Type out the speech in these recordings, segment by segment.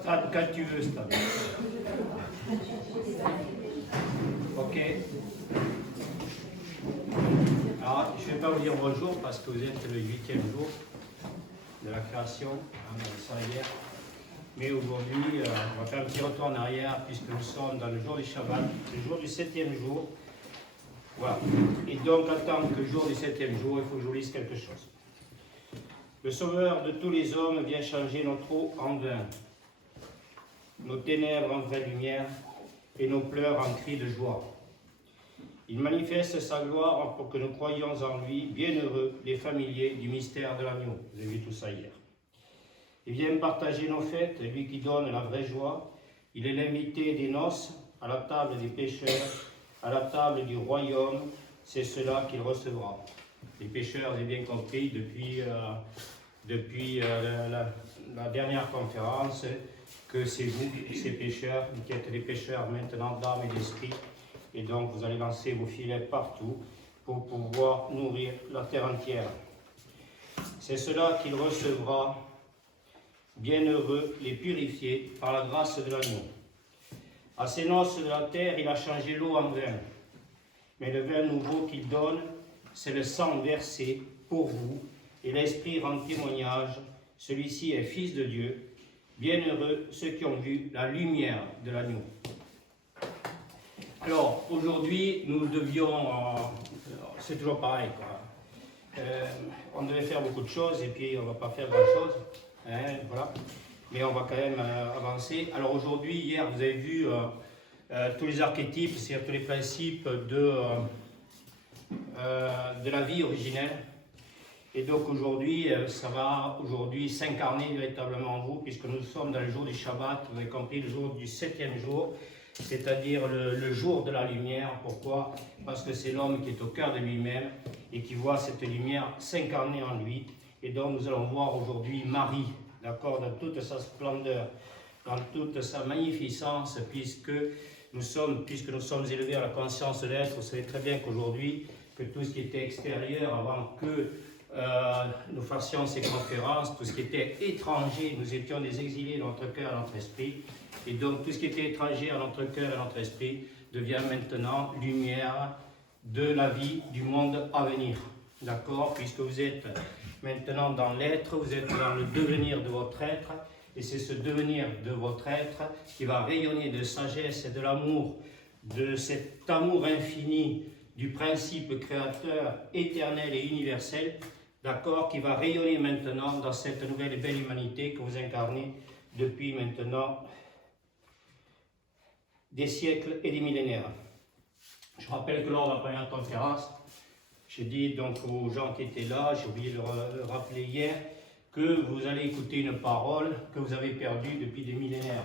Stan, quand tu veux, Stan. Ok. Alors, je ne vais pas vous dire bonjour parce que vous êtes le 8e jour de la création, on ça hier. Mais aujourd'hui, on va faire un petit retour en arrière puisque nous sommes dans le jour du Shabbat, le jour du 7e jour. Voilà. Et donc, en tant que jour du 7e jour, il faut que je vous lise quelque chose. Le Sauveur de tous les hommes vient changer notre eau en vin, nos ténèbres en vraie lumière et nos pleurs en cris de joie. Il manifeste sa gloire pour que nous croyions en lui, bienheureux les familiers du mystère de l'agneau. Vous avez vu tout ça hier. Il vient partager nos fêtes, lui qui donne la vraie joie. Il est l'invité des noces, à la table des pécheurs, à la table du royaume. C'est cela qu'il recevra. Les pécheurs, vous avez bien compris, depuis la dernière conférence, que c'est vous, ces pécheurs, qui êtes des pécheurs maintenant d'âme et d'esprit. Et donc, vous allez lancer vos filets partout pour pouvoir nourrir la terre entière. C'est cela qu'il recevra, bienheureux les purifiés par la grâce de l'agneau. À ces noces de la terre, il a changé l'eau en vin. Mais le vin nouveau qu'il donne, c'est le sang versé pour vous, et l'Esprit rend témoignage. Celui-ci est Fils de Dieu. Bienheureux ceux qui ont vu la lumière de l'agneau. Alors, aujourd'hui, nous devions... c'est toujours pareil, quoi. On devait faire beaucoup de choses, et puis on ne va pas faire grand-chose. Hein, voilà. Mais on va quand même avancer. Alors aujourd'hui, hier, vous avez vu tous les archétypes, c'est-à-dire tous les principes de la vie originelle. Et donc aujourd'hui, ça va aujourd'hui s'incarner véritablement en vous, puisque nous sommes dans le jour du Shabbat, vous avez compris, le jour du 7e jour, c'est-à-dire le jour de la lumière. Pourquoi? Parce que c'est l'homme qui est au cœur de lui-même et qui voit cette lumière s'incarner en lui. Et donc nous allons voir aujourd'hui Marie, d'accord, dans toute sa splendeur, dans toute sa magnificence, puisque nous sommes élevés à la conscience de l'être. Vous savez très bien qu'aujourd'hui, que tout ce qui était extérieur, avant que nous fassions ces conférences, tout ce qui était étranger, nous étions des exilés dans notre cœur et notre esprit. Et donc tout ce qui était étranger à notre cœur et à notre esprit devient maintenant lumière de la vie du monde à venir. D'accord? Puisque vous êtes maintenant dans l'être, vous êtes dans le devenir de votre être, et c'est ce devenir de votre être qui va rayonner de sagesse et de l'amour, de cet amour infini du principe créateur éternel et universel, d'accord, qui va rayonner maintenant dans cette nouvelle et belle humanité que vous incarnez depuis maintenant des siècles et des millénaires. Je rappelle que lors de la première conférence, j'ai dit donc aux gens qui étaient là, j'ai oublié de le rappeler hier, que vous allez écouter une parole que vous avez perdue depuis des millénaires.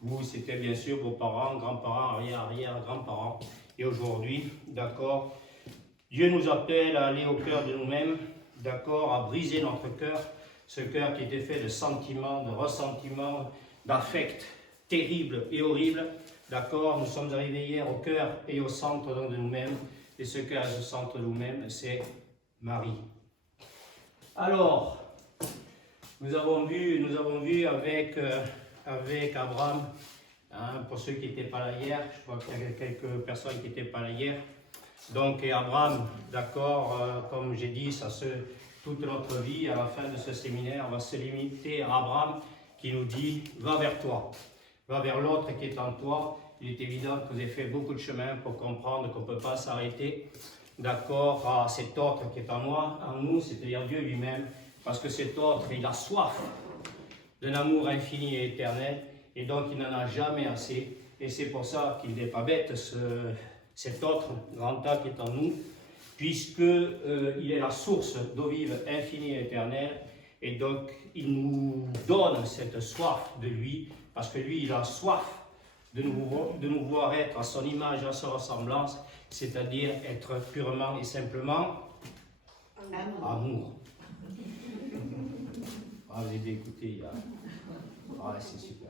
Vous, c'était bien sûr vos parents, grands-parents, arrière-grands-parents. Et aujourd'hui, d'accord, Dieu nous appelle à aller au cœur de nous-mêmes, d'accord, à briser notre cœur, ce cœur qui était fait de sentiments, de ressentiments, d'affects terribles et horribles. D'accord, nous sommes arrivés hier au cœur et au centre de nous-mêmes. Et ce cœur et au centre de nous-mêmes, c'est Marie. Alors, nous avons vu avec Abraham, hein, pour ceux qui n'étaient pas là hier, je crois qu'il y a quelques personnes qui n'étaient pas là hier. Donc, et Abraham, d'accord, comme j'ai dit, toute notre vie, à la fin de ce séminaire, va se limiter à Abraham qui nous dit, va vers toi, va vers l'autre qui est en toi. Il est évident que vous avez fait beaucoup de chemin pour comprendre qu'on ne peut pas s'arrêter, d'accord, à cet autre qui est en moi, en nous, c'est-à-dire Dieu lui-même, parce que cet autre, il a soif d'un amour infini et éternel, et donc il n'en a jamais assez, et c'est pour ça qu'il n'est pas bête, cet autre grand âme qui est en nous, puisqu'il est la source d'eau vive infinie et éternelle, et donc il nous donne cette soif de lui, parce que lui, il a soif de nous voir être à son image, à sa ressemblance, c'est-à-dire être purement et simplement amour. Ah, vous avez écouté, ah, c'est super.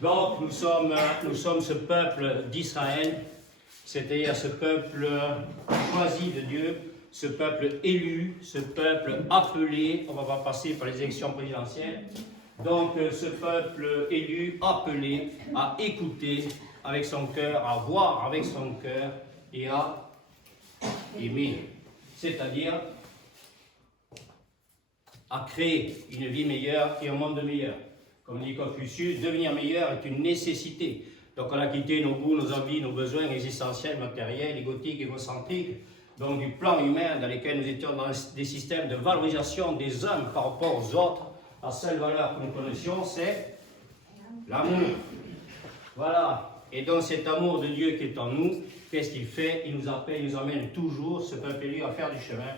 Donc, nous sommes ce peuple d'Israël, c'est-à-dire ce peuple choisi de Dieu, ce peuple élu, ce peuple appelé. On va pas passer par les élections présidentielles, Donc ce peuple élu, appelé à écouter avec son cœur, à voir avec son cœur et à aimer. C'est-à-dire à créer une vie meilleure et un monde meilleur. Comme dit Confucius, devenir meilleur est une nécessité. Donc on a quitté nos goûts, nos envies, nos besoins existentiels, matériels, égotiques, égocentriques, donc du plan humain dans lequel nous étions dans des systèmes de valorisation des uns par rapport aux autres. La seule valeur que nous connaissions, c'est l'amour. Voilà. Et donc cet amour de Dieu qui est en nous, qu'est-ce qu'il fait? Il nous appelle, il nous emmène toujours, ce peuple élu, à faire du chemin.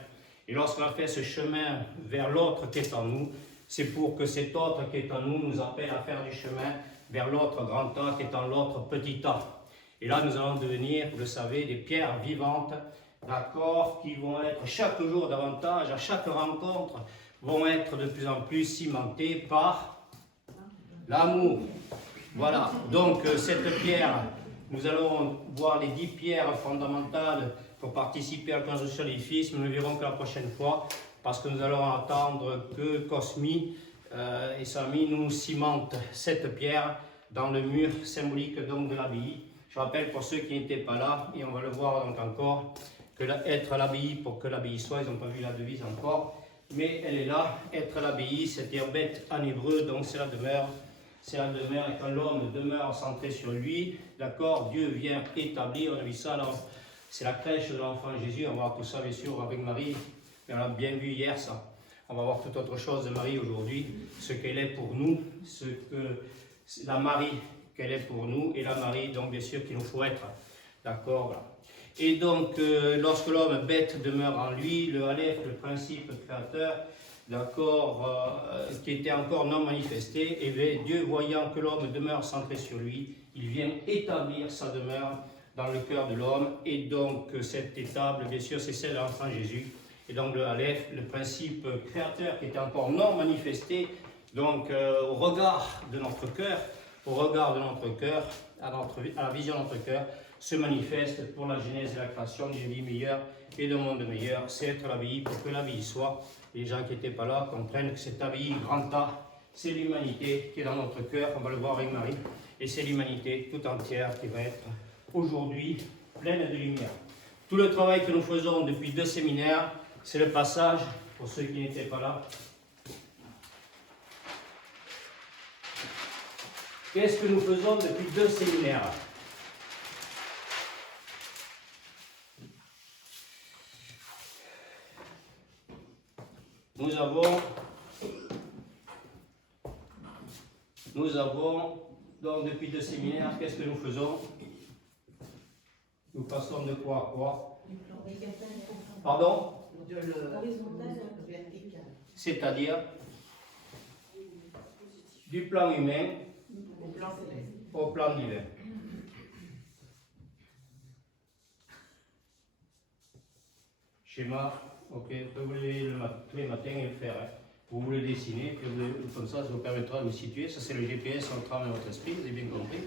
Et lorsqu'on a fait ce chemin vers l'autre qui est en nous, c'est pour que cet autre qui est en nous nous appelle à faire du chemin vers l'autre grand A qui est en l'autre petit a. Et là, nous allons devenir, vous le savez, des pierres vivantes, d'accord, qui vont être chaque jour davantage, à chaque rencontre, vont être de plus en plus cimentées par l'amour. Voilà, donc cette pierre, nous allons voir les 10 pierres fondamentales pour participer à la construction de l'édifice, mais nous ne verrons que la prochaine fois, parce que nous allons attendre que Cosmi et Sami nous cimentent cette pierre dans le mur symbolique donc de l'abbaye. Je rappelle pour ceux qui n'étaient pas là, et on va le voir donc encore, que être à l'abbaye pour que l'abbaye soit, ils n'ont pas vu la devise encore, mais elle est là, être à l'abbaye, c'est-à-dire bête en hébreu, donc c'est la demeure. C'est la demeure, et quand l'homme demeure centré sur lui, d'accord, Dieu vient établir, on a vu ça, c'est la crèche de l'enfant Jésus, on va voir tout ça bien sûr avec Marie, mais on a bien vu hier ça. On va voir toute autre chose de Marie aujourd'hui, ce qu'elle est pour nous, ce que la Marie qu'elle est pour nous, et la Marie donc bien sûr qu'il nous faut être, d'accord, voilà. Et donc lorsque l'homme bête demeure en lui, le Aleph, le principe créateur, d'accord, qui était encore non manifesté, et bien, Dieu voyant que l'homme demeure centré sur lui, il vient établir sa demeure dans le cœur de l'homme, et donc cette étable, bien sûr, c'est celle de l'enfant Jésus, et donc le Aleph, le principe créateur qui était encore non manifesté, donc au regard de notre cœur, à la vision de notre cœur, se manifeste pour la genèse et la création d'une vie meilleure et d'un monde meilleur. C'est être l'abbaye pour que l'abbaye soit. Les gens qui n'étaient pas là comprennent que cette abbaye grand A, c'est l'humanité qui est dans notre cœur, on va le voir avec Marie, et c'est l'humanité tout entière qui va être aujourd'hui pleine de lumière. Tout le travail que nous faisons depuis 2 séminaires, c'est le passage, pour ceux qui n'étaient pas là. Qu'est-ce que nous faisons depuis 2 séminaires? Nous avons, donc depuis 2 séminaires, qu'est-ce que nous faisons? Nous passons de quoi à quoi? Pardon? De l'horizontal vertical. C'est-à-dire du plan humain Au plan céleste. au plan divin. Schéma, ok, vous pouvez le lever tous les matins et le faire. Hein. Vous le dessinez, puis comme ça vous permettra de vous situer. Ça, c'est le GPS en trame de votre esprit, vous avez bien compris.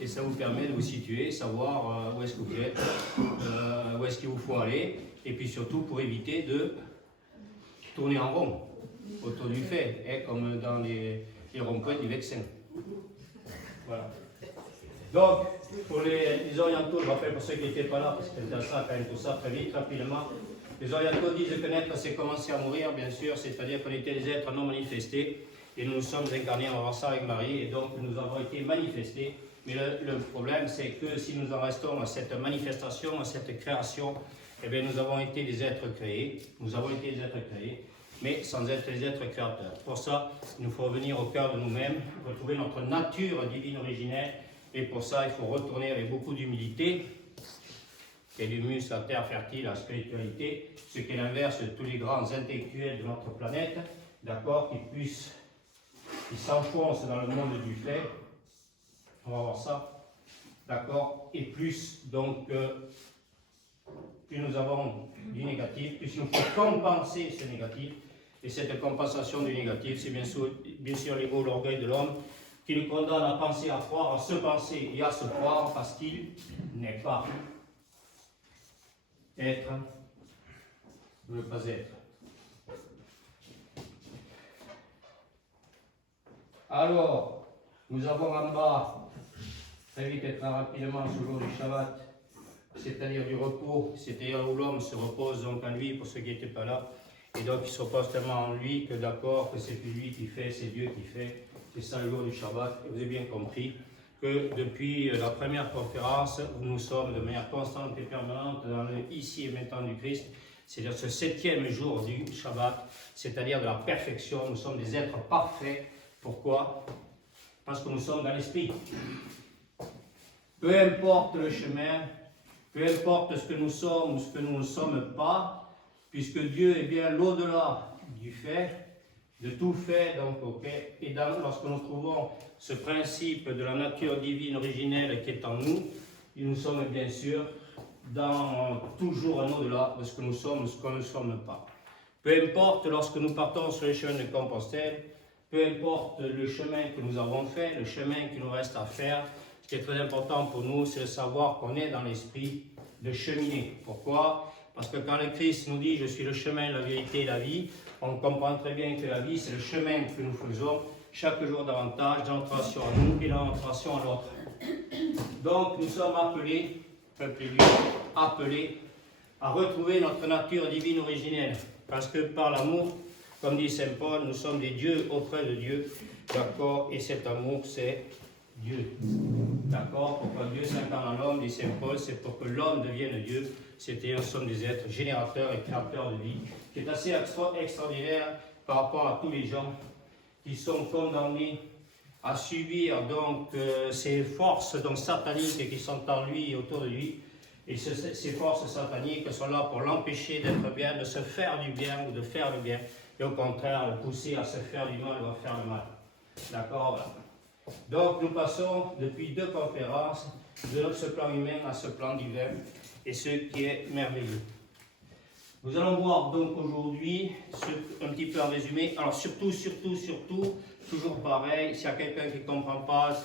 Et ça vous permet de vous situer, savoir où est-ce que vous êtes, où est-ce qu'il vous faut aller, et puis surtout pour éviter de tourner en rond autour du fait, hein, comme dans les ronds-points du Vexin. Voilà. Donc, pour les orientaux, je rappelle pour ceux qui n'étaient pas là, parce que c'est intéressant quand même tout ça très vite, rapidement. Les orientaux disent que naître, c'est commencer à mourir, bien sûr, c'est-à-dire qu'on était des êtres non manifestés, et nous nous sommes incarnés, on va voir ça avec Marie, et donc nous avons été manifestés. Mais le problème, c'est que si nous en restons à cette manifestation, à cette création, eh bien, nous avons été des êtres créés, mais sans être des êtres créateurs. Pour ça, il nous faut revenir au cœur de nous-mêmes, retrouver notre nature divine originelle, et pour ça, il faut retourner avec beaucoup d'humilité, qui est l'humus, la terre fertile, la spiritualité, ce qui est l'inverse de tous les grands intellectuels de notre planète, d'accord, qui s'enfoncent dans le monde du fait. On va voir ça, d'accord, et plus, donc, plus nous avons du négatif, plus il nous faut compenser ce négatif, et cette compensation du négatif, c'est bien sûr l'ego, l'orgueil de l'homme, qui nous condamne à penser, à croire, à se penser et à se croire, parce qu'il n'est pas. Être, ne pas être. Alors, nous avons en bas, très vite et très rapidement, ce jour du Shabbat, c'est-à-dire du repos, c'est-à-dire où l'homme se repose donc en lui, pour ceux qui n'étaient pas là, et donc il se repose tellement en lui que d'accord, que c'est plus lui qui fait, c'est Dieu qui fait, c'est ça le jour du Shabbat, et vous avez bien compris que depuis la première conférence, nous sommes de manière constante et permanente dans le ici et maintenant du Christ, c'est-à-dire ce 7e jour du Shabbat, c'est-à-dire de la perfection, nous sommes des êtres parfaits. Pourquoi? Parce que nous sommes dans l'esprit. Peu importe le chemin, peu importe ce que nous sommes ou ce que nous ne sommes pas, puisque Dieu est bien l'au-delà du fait, de tout fait, donc, ok. Et lorsque nous trouvons ce principe de la nature divine originelle qui est en nous, nous sommes bien sûr toujours un au-delà de ce que nous sommes ou ce que nous ne sommes pas. Peu importe lorsque nous partons sur le chemin de Compostelle, peu importe le chemin que nous avons fait, le chemin qu'il nous reste à faire, ce qui est très important pour nous, c'est de savoir qu'on est dans l'esprit de cheminer. Pourquoi? Parce que quand le Christ nous dit « Je suis le chemin, la vérité et la vie », on comprend très bien que la vie, c'est le chemin que nous faisons chaque jour davantage dans notre relation à nous et dans notre relation à l'autre. Donc nous sommes appelés, peuple élu, appelés à retrouver notre nature divine originelle. Parce que par l'amour, comme dit Saint Paul, nous sommes des dieux auprès de Dieu. D'accord? Et cet amour, c'est Dieu. D'accord? Pourquoi Dieu s'incarne en l'homme, dit Saint Paul, c'est pour que l'homme devienne Dieu. C'est-à-dire, nous sommes des êtres générateurs et créateurs de vie, qui est assez extraordinaire par rapport à tous les gens qui sont condamnés à subir donc ces forces donc sataniques qui sont en lui et autour de lui. Et ces forces sataniques sont là pour l'empêcher d'être bien, de se faire du bien ou de faire le bien, et au contraire le pousser à se faire du mal ou à faire le mal. D'accord? Donc nous passons depuis 2 conférences de ce plan humain à ce plan divin, et ce qui est merveilleux. Nous allons voir donc aujourd'hui, un petit peu en résumé, alors surtout, toujours pareil, s'il y a quelqu'un qui ne comprend pas,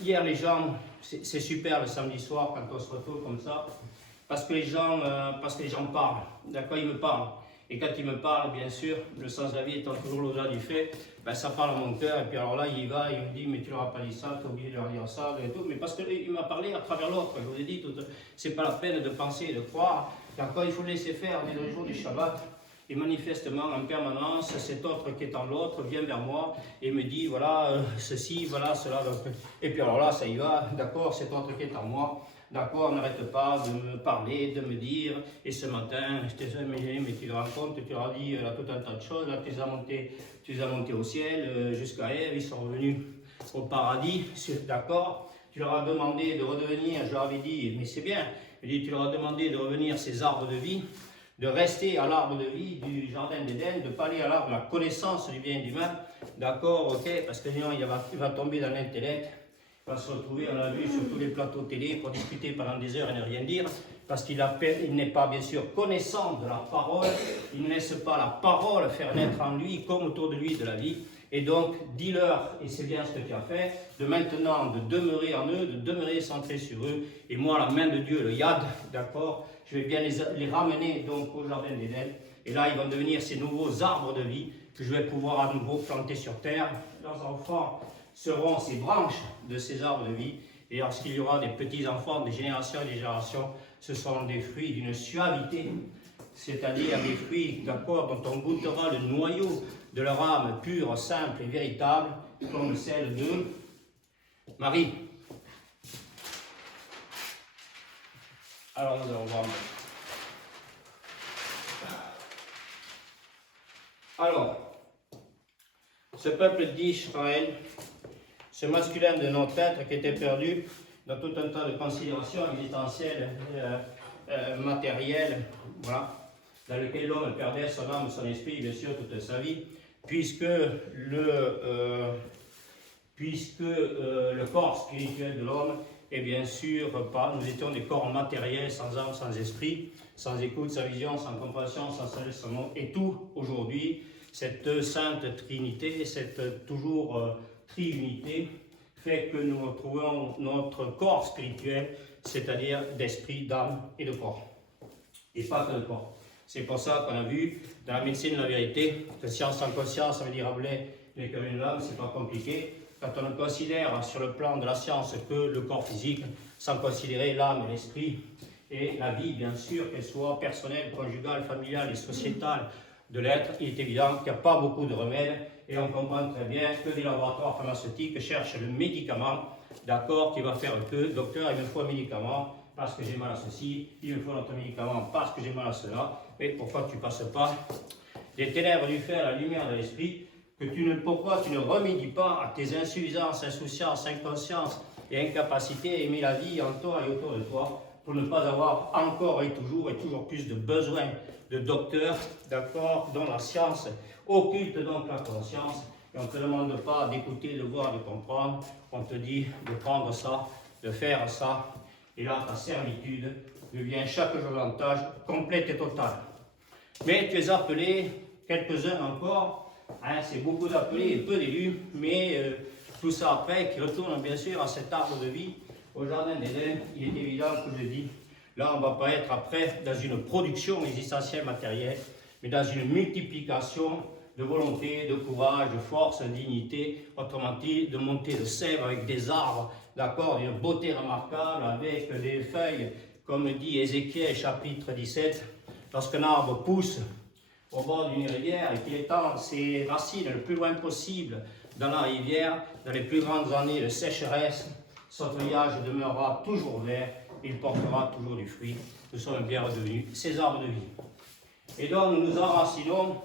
hier les gens, c'est super le samedi soir quand on se retrouve comme ça, parce que les gens parlent, d'accord, ils me parlent. Et quand ils me parlent, bien sûr, le sens de la vie étant toujours au-delà du fait, ben ça parle à mon cœur, et puis alors là, il y va, il me dit, mais tu leur as pas dit ça, tu as oublié de leur dire ça, et tout, mais parce qu'il m'a parlé à travers l'autre, je vous ai dit, c'est pas la peine de penser, de croire, d'accord, il faut le laisser faire, on est le jour du Shabbat, et manifestement, en permanence, cet autre qui est en l'autre vient vers moi et me dit, voilà, ceci, voilà, cela, et puis alors là, ça y va, d'accord, cet autre qui est en moi, d'accord, n'arrête pas de me parler, de me dire, et ce matin, je t'ai dit, mais tu te rends compte, tu leur as dit là, tout un tas de choses, là, tu les as montés au ciel, jusqu'à Ève, ils sont revenus au paradis, d'accord, tu leur as demandé de redevenir, je leur avais dit, mais c'est bien, je dis, tu leur as demandé de revenir ces arbres de vie, de rester à l'arbre de vie du jardin d'Éden, de ne pas aller à l'arbre de la connaissance du bien et du mal, d'accord, ok, parce que sinon il va tomber dans l'intellect, il va se retrouver, on l'a vu sur tous les plateaux télé, pour discuter pendant des heures et ne rien dire, parce qu'il n'est pas bien sûr connaissant de la parole, il ne laisse pas la parole faire naître en lui, comme autour de lui, de la vie, et donc dis-leur, et c'est bien ce que tu as fait, de maintenant de demeurer en eux, de demeurer centré sur eux, et moi la main de Dieu, le yad, d'accord, je vais bien les ramener donc au jardin d'Éden, et là ils vont devenir ces nouveaux arbres de vie que je vais pouvoir à nouveau planter sur terre. Leurs enfants seront ces branches de ces arbres de vie, et lorsqu'il y aura des petits-enfants, des générations et des générations, ce seront des fruits d'une suavité, c'est-à-dire des fruits, d'accord, dont on goûtera le noyau de leur âme pure, simple et véritable, comme celle de Marie. Alors nous allons voir. Alors, ce peuple d'Israël, ce masculin de notre être qui était perdu dans tout un tas de considérations existentielles, matérielles, voilà, dans lequel l'homme perdait son âme, son esprit, bien sûr, toute sa vie, puisque le corps spirituel de l'homme est bien sûr pas, nous étions des corps matériels, sans âme, sans esprit, sans écoute, sans vision, sans compassion, sans sagesse, sans mot, et tout aujourd'hui, cette sainte trinité, cette toujours triunité, fait que nous retrouvons notre corps spirituel, c'est-à-dire d'esprit, d'âme et de corps, et pas que de corps. C'est pour ça qu'on a vu dans la médecine de la vérité que science sans conscience, ça veut dire Rabelais, n'est comme une lame, c'est pas compliqué. Quand on considère sur le plan de la science que le corps physique, sans considérer l'âme et l'esprit, et la vie, bien sûr, qu'elle soit personnelle, conjugale, familiale et sociétale de l'être, il est évident qu'il n'y a pas beaucoup de remèdes et on comprend très bien que les laboratoires pharmaceutiques cherchent le médicament, d'accord, qui va faire que, docteur, il me faut un médicament parce que j'ai mal à ceci, il me faut notre médicament parce que j'ai mal à cela, mais pourquoi tu ne passes pas des ténèbres du fer à la lumière de l'esprit, pourquoi tu ne remédies pas à tes insuffisances, insouciances, inconsciences et incapacités à aimer la vie en toi et autour de toi, pour ne pas avoir encore et toujours plus de besoin de docteurs, d'accord, dont la science occulte donc la conscience, et on ne te demande pas d'écouter, de voir, de comprendre, on te dit de prendre ça, de faire ça, et là ta servitude devient chaque jour davantage complète et totale. Mais tu es appelé, quelques-uns encore, hein, c'est beaucoup d'appelés et peu d'élus, mais tout ça après qui retourne bien sûr à cet arbre de vie, au jardin d'Éden. Il est évident que je dis, là on ne va pas être après dans une production existentielle matérielle, mais dans une multiplication de volonté, de courage, de force, de dignité, autrement dit, de monter de sève avec des arbres, d'accord, d'une beauté remarquable, avec des feuilles, comme dit Ézéchiel chapitre 17, lorsqu'un arbre pousse au bord d'une rivière et qu'il étend ses racines le plus loin possible dans la rivière, dans les plus grandes années de sécheresse, son feuillage demeurera toujours vert, il portera toujours du fruit. Nous sommes bien redevenus ces arbres de vie. Et donc nous nous enracinons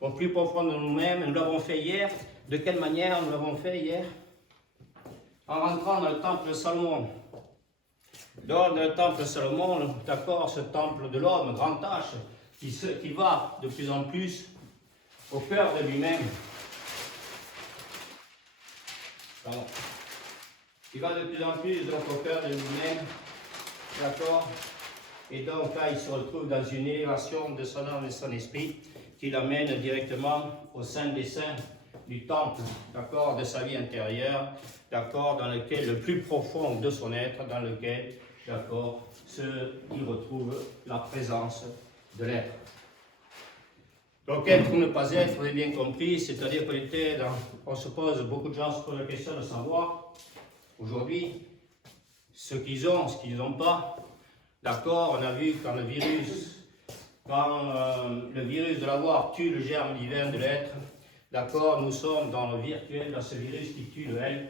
au plus profond de nous-mêmes. Nous l'avons fait hier. De quelle manière nous l'avons fait hier? En rentrant dans le temple de Salomon. Dans le temple de Salomon, d'accord, ce temple de l'homme, grand H, qui va de plus en plus au cœur de lui-même. Pardon. Qui va de plus en plus donc, au cœur de lui-même, d'accord? Et donc là, il se retrouve dans une élévation de son âme et de son esprit qui l'amène directement au sein des saints du temple, d'accord, de sa vie intérieure, d'accord, dans lequel le plus profond de son être, dans lequel, d'accord, il retrouve la présence de l'être. Donc être ou ne pas être, vous avez bien compris, c'est-à-dire on se pose, beaucoup de gens se posent la question de savoir, aujourd'hui, ce qu'ils ont, ce qu'ils n'ont pas. D'accord, on a vu quand le virus de l'avoir tue le germe divin de l'être, d'accord, nous sommes dans le virtuel, dans ce virus qui tue le elle.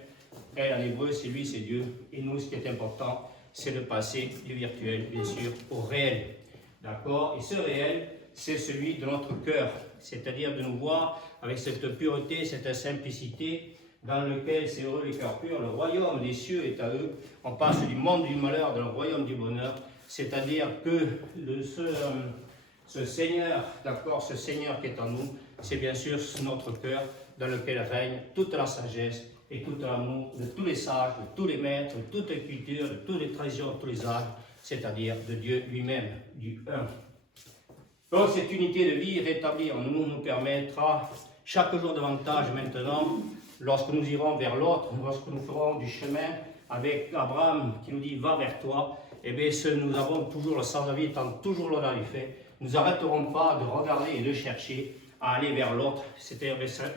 Elle en hébreu, c'est lui, c'est Dieu. Et nous, ce qui est important, c'est de passer du virtuel, bien sûr, au réel. D'accord, et ce réel, c'est celui de notre cœur, c'est-à-dire de nous voir avec cette pureté, cette simplicité, dans lequel c'est heureux les cœurs purs, le royaume des cieux est à eux. On passe du monde du malheur, dans le royaume du bonheur, c'est-à-dire que ce Seigneur, d'accord, ce Seigneur qui est en nous, c'est bien sûr notre cœur dans lequel règne toute la sagesse et tout l'amour de tous les sages, de tous les maîtres, de toutes les cultures, de toutes les traditions, de tous les âges, c'est-à-dire de Dieu lui-même, du un. Donc cette unité de vie rétablie en nous nous permettra chaque jour davantage maintenant, lorsque nous irons vers l'autre, lorsque nous ferons du chemin avec Abraham qui nous dit « va vers toi », eh bien nous avons toujours le sans-avis étant toujours là dans les faits. Nous n'arrêterons pas de regarder et de chercher à aller vers l'autre, c'est-à-dire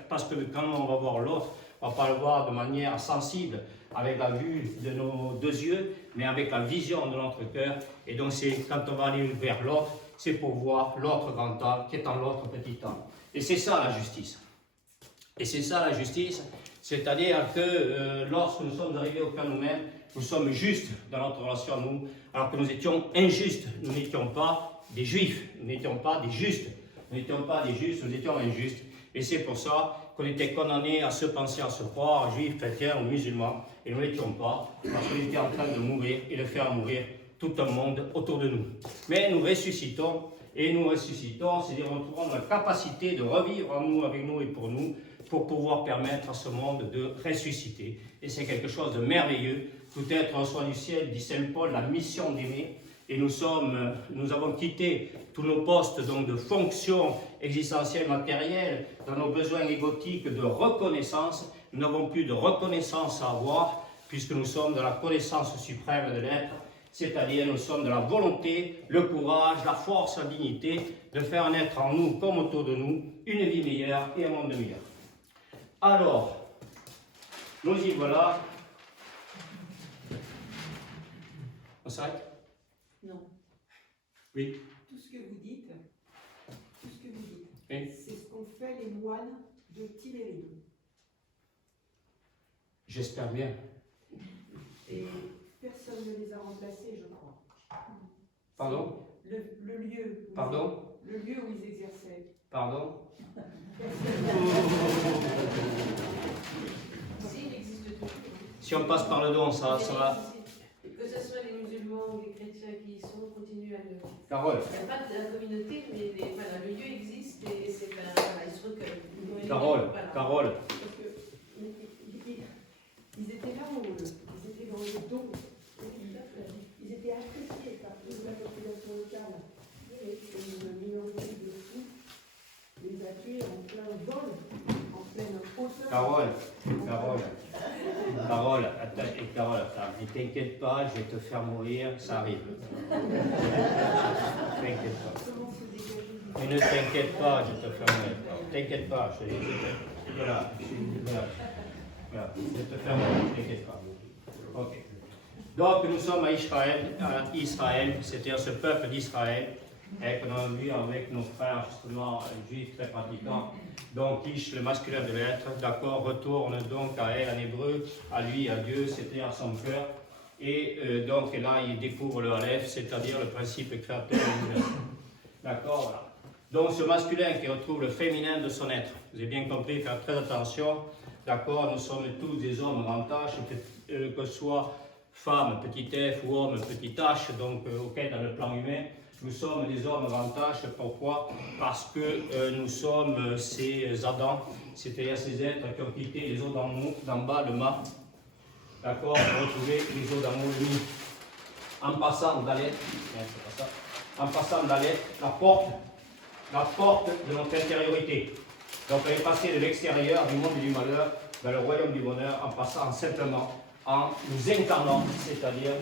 parce que quand on va voir l'autre, on ne va pas le voir de manière sensible, avec la vue de nos deux yeux, mais avec la vision de notre cœur. Et donc c'est quand on va aller vers l'autre, c'est pour voir l'autre grand âme qui est en l'autre petit âme. Et c'est ça la justice. Et c'est ça la justice, c'est-à-dire que lorsque nous sommes arrivés au cœur de nous-mêmes, nous sommes justes dans notre relation à nous, alors que nous étions injustes. Nous n'étions pas des juifs, nous n'étions pas des justes, nous n'étions pas des justes, nous étions injustes. Et c'est pour ça qu'on était condamnés à se penser, à se croire, juifs, chrétiens ou musulmans, et nous ne l'étions pas, parce qu'on était en train de mourir et de faire mourir tout un monde autour de nous. Mais nous ressuscitons, et nous ressuscitons, c'est-à-dire nous trouvons la capacité de revivre en nous, avec nous et pour pouvoir permettre à ce monde de ressusciter. Et c'est quelque chose de merveilleux. Tout être reçoit du ciel, dit Saint Paul, la mission d'aimer. Et nous avons quitté tous nos postes donc, de fonction existentielle matérielle, dans nos besoins égotiques de reconnaissance. Nous n'avons plus de reconnaissance à avoir, puisque nous sommes dans la connaissance suprême de l'être, c'est-à-dire nous sommes de la volonté, le courage, la force, la dignité, de faire naître en nous, comme autour de nous, une vie meilleure et un monde meilleur. Alors, nous y voilà. On s'arrête? Non. Oui. Tout ce que vous dites, Oui. c'est ce qu'ont fait les moines de Tibériade. J'espère bien. Et personne ne les a remplacés, je crois. Pardon? Le lieu. Pardon? Le lieu où ils exerçaient. Pardon? Si, il existe toujours. Si on passe par le don, ça va. Que ce soit les musulmans ou les chrétiens qui y sont, continuent à le. Carole. Il n'y a pas de communauté, mais voilà, le lieu existe et c'est voilà, ils se recueillent. Carole. Voilà. Carole. Parce que ils étaient là où ils étaient dans le don. Ils étaient appréciés par toute la population locale. Et une minorité de fous les a tués en plein vol, en pleine hauteur. Carole, attends, ne t'inquiète pas, je vais te faire mourir, ça arrive. T'inquiète pas. Comment se dégager du Mais ne t'inquiète pas, je te fais mourir. T'inquiète pas, voilà, je vais te faire mourir, t'inquiète pas. Ok. Donc nous sommes à Israël, c'est-à-dire ce peuple d'Israël, et que nous avons vu avec nos frères justement juifs très pratiquants. Donc Ish, le masculin de l'être, d'accord, retourne donc à elle en hébreu, à lui, à Dieu, c'est-à-dire à son cœur. Et donc là, il découvre le Aleph, c'est-à-dire le principe créateur de l'univers. D'accord, voilà. Donc ce masculin qui retrouve le féminin de son être. Vous avez bien compris, faire très attention. D'accord, nous sommes tous des hommes grand H, que ce soit femme, petit f, ou homme, petit h, donc ok, dans le plan humain. Nous sommes des hommes grand H, pourquoi? Parce que nous sommes ces Adams, c'est-à-dire ces êtres qui ont quitté les eaux d'en bas, le mât, d'accord, pour retrouver les eaux d'en haut, le mi. En passant d'aller, en passant d'aller, la porte de notre intériorité. Donc on est passé de l'extérieur, du monde du malheur, vers le royaume du bonheur, en passant simplement, en nous incarnant, c'est-à-dire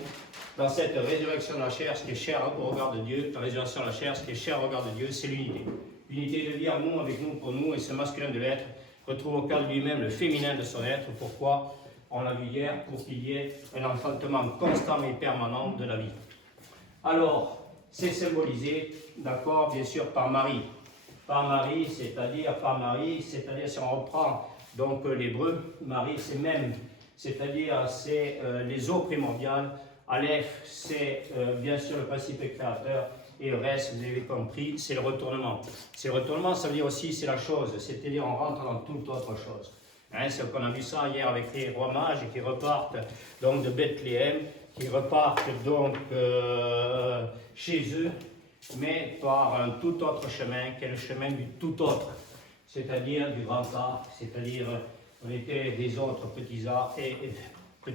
dans cette résurrection de la chair, ce qui est cher au regard de Dieu, la résurrection de la chair, ce qui est cher au regard de Dieu, c'est l'unité. L'unité de vie en nous, avec nous, pour nous, et ce masculin de l'être retrouve au cœur de lui-même le féminin de son être. Pourquoi? On l'a vu hier, pour qu'il y ait un enfantement constant et permanent de la vie. Alors, c'est symbolisé, d'accord, bien sûr, par Marie. Par Marie, c'est-à-dire si on reprend donc l'hébreu, Marie, c'est même, c'est-à-dire c'est les eaux primordiales. Aleph, c'est bien sûr le principe créateur, et le reste, vous avez compris, c'est le retournement. C'est le retournement, ça veut dire aussi, c'est la chose, c'est-à-dire on rentre dans toute autre chose. Hein, c'est qu'on a vu ça hier avec les rois mages qui repartent donc de Bethléem, qui repartent donc chez eux, mais par un tout autre chemin, qui est le chemin du tout autre, c'est-à-dire du grand A, c'est-à-dire on était des autres petits A, et nous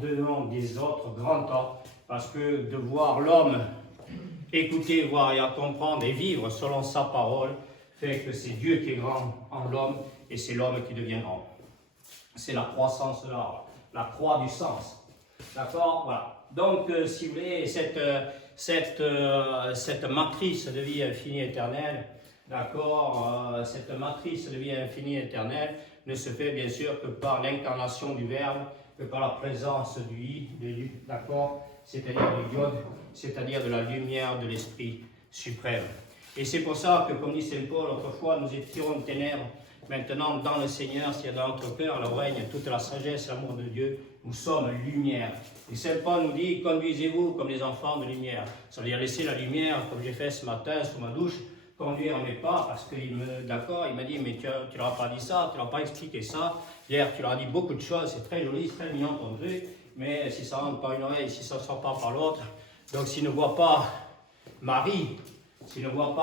donnons des autres grands A, parce que de voir l'homme écouter, voir et à comprendre et vivre selon sa parole, fait que c'est Dieu qui est grand en l'homme, et c'est l'homme qui devient grand. C'est la croissance de l'arbre, la croix du sens. D'accord? Voilà. Donc, si vous voulez, cette matrice de vie infinie éternelle, d'accord, cette matrice de vie infinie éternelle ne se fait bien sûr que par l'incarnation du Verbe, que par la présence du I, d'accord, c'est-à-dire du diode, c'est-à-dire de la lumière de l'Esprit suprême. Et c'est pour ça que, comme dit Saint Paul, autrefois nous étions en ténèbres, maintenant dans le Seigneur, s'il y a dans notre cœur, là règne toute la sagesse, l'amour de Dieu, nous sommes lumière. Et Saint Paul nous dit, conduisez-vous comme les enfants de lumière. Ça veut dire laisser la lumière, comme j'ai fait ce matin sous ma douche, conduire mes pas, parce qu'il m'a dit, mais tu leur as pas dit ça, tu leur as pas expliqué ça. Hier, tu leur as dit beaucoup de choses, c'est très joli, c'est très mignon ton truc, mais si ça rentre par une oreille, si ça ne sort pas par l'autre, donc s'ils ne voient pas Marie, s'ils ne voient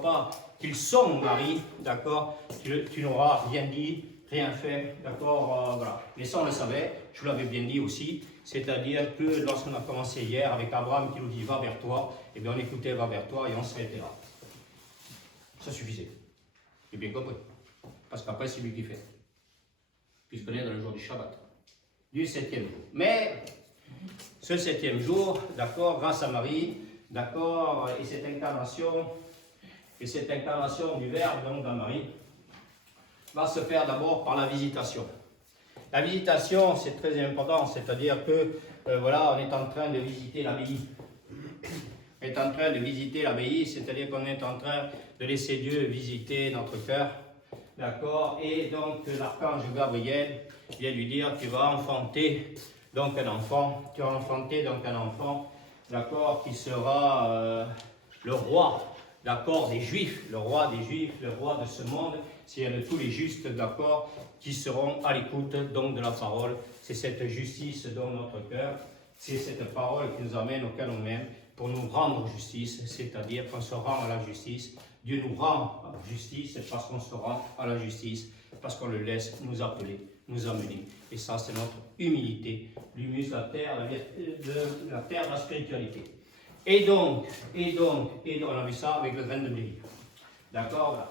pas qu'ils sont Marie, d'accord, tu n'auras rien dit, rien fait, d'accord, voilà. Mais ça on le savait, je vous l'avais bien dit aussi, c'est-à-dire que lorsqu'on a commencé hier avec Abraham qui nous dit va vers toi, et bien on écoutait va vers toi et on s'arrêtait là. Ça suffisait. J'ai bien compris. Parce qu'après c'est lui qui fait. Puisqu'on est dans le jour du Shabbat, du 7e jour. Mais ce 7e jour, d'accord, grâce à Marie, d'accord, et cette incarnation, Et cette incarnation du Verbe, donc dans Marie, va se faire d'abord par la visitation. La visitation, c'est très important, c'est-à-dire que, voilà, on est en train de visiter l'abbaye. On est en train de visiter l'abbaye, c'est-à-dire qu'on est en train de laisser Dieu visiter notre cœur. D'accord? Et donc, l'archange Gabriel vient lui dire, tu vas enfanter donc un enfant. Tu vas enfanter donc un enfant, d'accord, qui sera le roi, d'accord, des Juifs, le roi des Juifs, le roi de ce monde, c'est de tous les justes, d'accord, qui seront à l'écoute donc de la parole. C'est cette justice dans notre cœur, c'est cette parole qui nous amène au canon même pour nous rendre justice, c'est-à-dire qu'on se rend à la justice. Dieu nous rend à la justice parce qu'on se rend à la justice, parce qu'on le laisse nous appeler, nous amener. Et ça, c'est notre humilité, l'humus, la terre, la terre de la spiritualité. Et donc, on a vu ça avec le grain de blé. D'accord, voilà.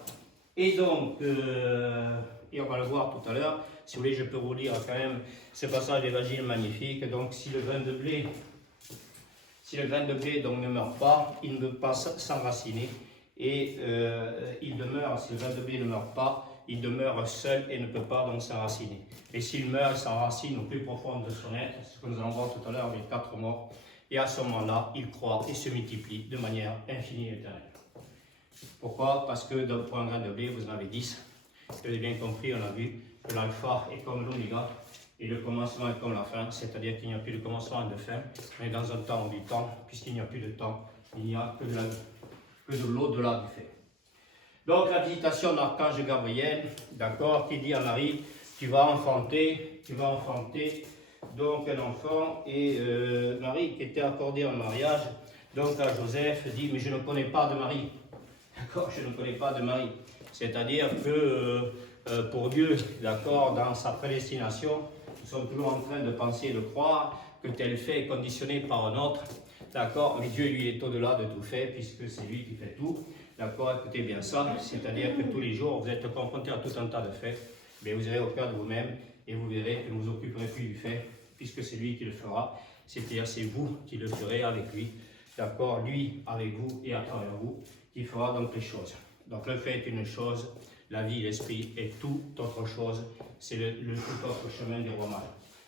Et donc, et on va le voir tout à l'heure, si vous voulez, je peux vous lire quand même ce passage d'évangile magnifique. Donc, si le grain de blé donc, ne meurt pas, il ne peut pas s'enraciner. Et il demeure, si le grain de blé ne meurt pas, il demeure seul et ne peut pas donc s'enraciner. Et s'il meurt, il s'enracine au plus profond de son être, ce que nous allons voir tout à l'heure avec les 4 morts. Et à ce moment-là, il croît et se multiplie de manière infinie et éternelle. Pourquoi? Parce que pour un grain de blé, vous en avez 10. Vous avez bien compris, on a vu que l'alpha est comme l'oméga et le commencement est comme la fin, c'est-à-dire qu'il n'y a plus de commencement et de fin, mais dans un temps du temps, puisqu'il n'y a plus de temps, il n'y a que de l'au-delà du fait. Donc la visitation de l'archange Gabriel, d'accord, qui dit à Marie, tu vas enfanter donc un enfant, et Marie qui était accordée en mariage, donc à Joseph, dit, mais je ne connais pas de Marie. D'accord, je ne connais pas de Marie. C'est-à-dire que pour Dieu, d'accord, dans sa prédestination, nous sommes toujours en train de penser et de croire que tel fait est conditionné par un autre. D'accord, mais Dieu, lui, est au-delà de tout fait, puisque c'est lui qui fait tout. D'accord, écoutez bien ça, c'est-à-dire que tous les jours, vous êtes confrontés à tout un tas de faits, mais vous irez au cœur de vous-même et vous verrez que vous ne vous occuperez plus du fait, puisque c'est lui qui le fera. C'est-à-dire, c'est vous qui le ferez avec lui. D'accord, lui avec vous et à travers vous, qui fera donc les choses. Donc le fait est une chose, la vie, l'esprit est tout autre chose. C'est le tout autre chemin du roi mage.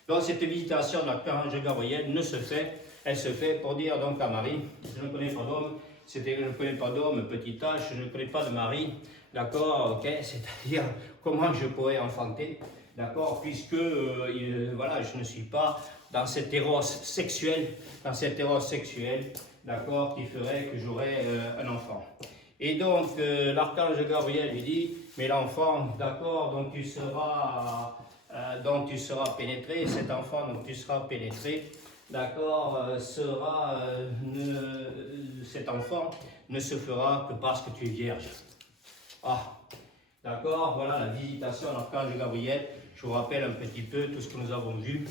Donc cette visitation de l'archange Gabriel ne se fait, elle se fait pour dire donc à Marie, je ne connais pas d'homme, je ne connais pas d'homme, petit h, je ne connais pas de Marie, d'accord, ok, c'est-à-dire comment je pourrais enfanter, d'accord, puisque voilà, je ne suis pas dans cet éros sexuel, d'accord, qui ferait que j'aurais un enfant. Et donc l'archange Gabriel lui dit, mais l'enfant, d'accord, dont tu seras pénétré, cet enfant dont tu seras pénétré, d'accord, cet enfant ne se fera que parce que tu es vierge. Ah, d'accord, voilà la visitation de l'archange Gabriel. Je vous rappelle un petit peu tout ce que nous avons vu.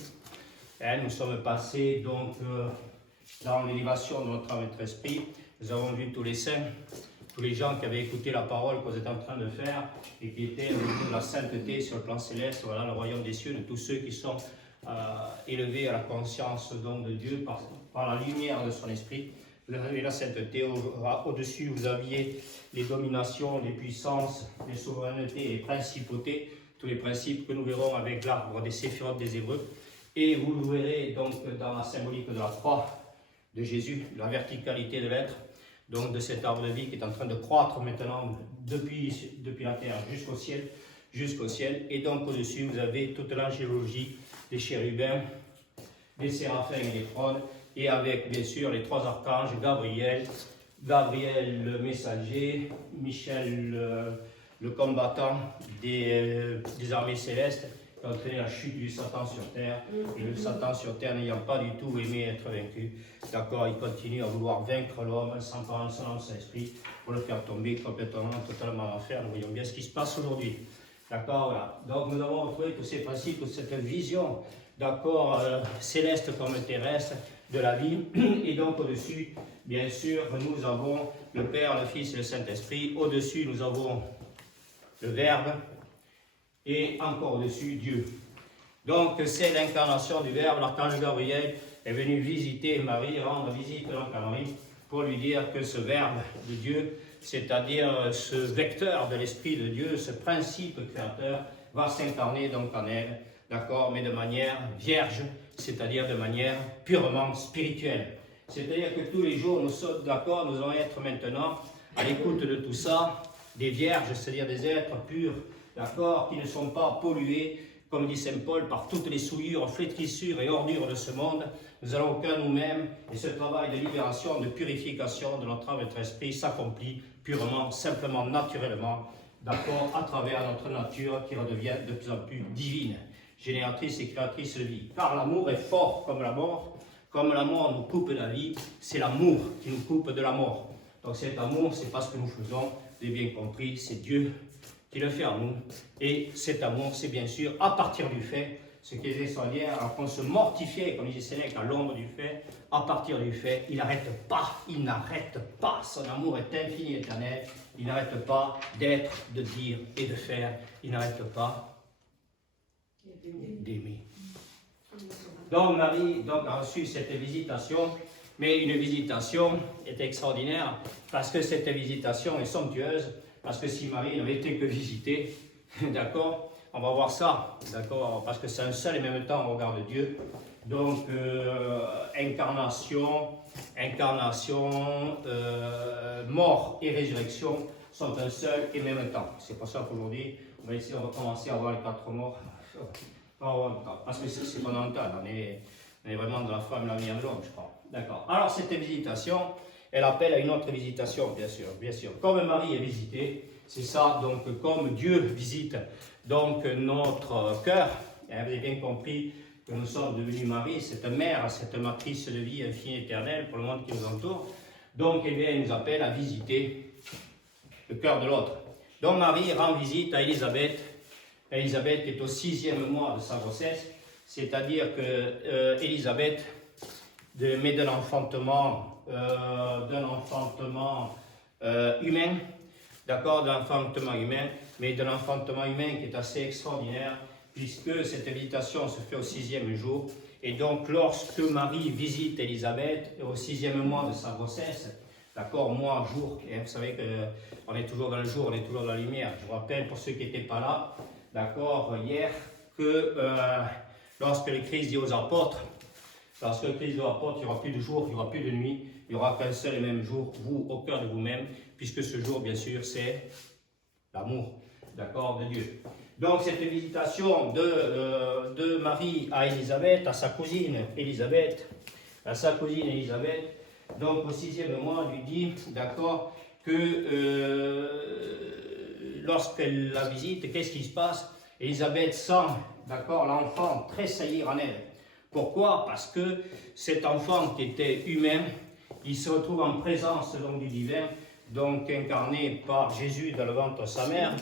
Et nous sommes passés donc dans l'élévation de notre âme et notre esprit. Nous avons vu tous les saints, tous les gens qui avaient écouté la parole que vous êtes en train de faire et qui étaient avec la sainteté sur le plan céleste, voilà le royaume des cieux, de tous ceux qui sont élevés à la conscience donc, de Dieu par la lumière de son esprit. Vous avez la sainteté, au-dessus vous aviez les dominations, les puissances, les souverainetés, les principautés, tous les principes que nous verrons avec l'arbre des séphirotes des Hébreux. Et vous le verrez donc dans la symbolique de la croix de Jésus, la verticalité de l'être, donc de cet arbre de vie qui est en train de croître maintenant depuis la terre jusqu'au ciel. Et donc au-dessus vous avez toute l'angélologie des chérubins, des séraphins et des trônes, et avec bien sûr les 3 archanges, Gabriel le messager, Michel le combattant des armées célestes, qui a entraîné la chute du Satan sur terre, et le Satan sur terre n'ayant pas du tout aimé être vaincu, d'accord, il continue à vouloir vaincre l'homme, sans parole, son âme, son esprit, pour le faire tomber complètement, totalement en enfer. Nous voyons bien ce qui se passe aujourd'hui. D'accord, voilà. Donc nous avons retrouvé tous ces principes, toute cette vision, d'accord, céleste comme terrestre, de la vie. Et donc au-dessus, bien sûr, nous avons le Père, le Fils et le Saint-Esprit. Au-dessus, nous avons le Verbe. Et encore au-dessus, Dieu. Donc c'est l'incarnation du Verbe. L'archange Gabriel est venu visiter Marie, rendre visite donc à Marie, pour lui dire que ce Verbe de Dieu, c'est-à-dire ce vecteur de l'Esprit de Dieu, ce principe créateur, va s'incarner donc en elle, d'accord, mais de manière vierge, c'est-à-dire de manière purement spirituelle. C'est-à-dire que tous les jours, nous sommes d'accord, nous allons être maintenant à l'écoute de tout ça, des vierges, c'est-à-dire des êtres purs, d'accord, qui ne sont pas pollués, comme dit Saint Paul, par toutes les souillures, flétrissures et ordures de ce monde. Nous allons au cœur nous-mêmes, et ce travail de libération, de purification de notre âme et de notre esprit s'accomplit purement, simplement, naturellement, d'accord, à travers notre nature qui redevient de plus en plus divine, génératrice et créatrice de vie. Car l'amour est fort comme la mort. Comme la mort nous coupe de la vie, c'est l'amour qui nous coupe de la mort. Donc cet amour, c'est pas ce que nous faisons, vous avez bien compris, c'est Dieu qui le fait en nous. Et cet amour, c'est bien sûr à partir du fait, ce qui est extraordinaire, alors qu'on se mortifie, comme disait Sénèque, à l'ombre du fait, à partir du fait, il n'arrête pas, son amour est infini, éternel, il n'arrête pas d'être, de dire et de faire, il n'arrête pas d'aimer. Donc Marie a reçu cette visitation, mais une visitation est extraordinaire parce que cette visitation est somptueuse, parce que si Marie n'avait été que visitée, d'accord, on va voir ça, d'accord, parce que c'est un seul et même temps au regard de Dieu. Donc incarnation, mort et résurrection sont un seul et même temps. C'est pour ça qu'aujourd'hui, on va commencer à voir les 4 morts. Parce que c'est fondamental, on est vraiment dans la femme, la lumière de l'homme, je crois. D'accord. Alors, cette visitation, elle appelle à une autre visitation, bien sûr. Comme Marie est visitée, c'est ça, donc comme Dieu visite donc notre cœur, vous avez bien compris que nous sommes devenus Marie, cette mère, cette matrice de vie infinie éternelle pour le monde qui nous entoure. Donc, eh bien, elle nous appelle à visiter le cœur de l'autre. Donc, Marie rend visite à Élisabeth. Élisabeth est au 6e mois de sa grossesse, c'est-à-dire que Élisabeth met de l'enfantement humain, d'accord, de l'enfantement humain, mais de l'enfantement humain qui est assez extraordinaire, puisque cette invitation se fait au 6e jour, et donc lorsque Marie visite Élisabeth au 6e mois de sa grossesse, d'accord, mois, jour, et vous savez qu'on est toujours dans le jour, on est toujours dans la lumière. Je vous rappelle, pour ceux qui n'étaient pas là, d'accord, hier, que lorsque le Christ dit aux apôtres, il n'y aura plus de jour, il n'y aura plus de nuit, il n'y aura qu'un seul et même jour, vous, au cœur de vous-même, puisque ce jour, bien sûr, c'est l'amour, d'accord, de Dieu. Donc, cette visitation de Marie à Élisabeth, à sa cousine Élisabeth, donc au 6e mois, lui dit, d'accord, que lorsqu'elle la visite, qu'est-ce qui se passe? Élisabeth sent, d'accord, l'enfant tressaillir en elle. Pourquoi? Parce que cet enfant qui était humain, il se retrouve en présence donc du divin, donc incarné par Jésus dans le ventre de sa mère,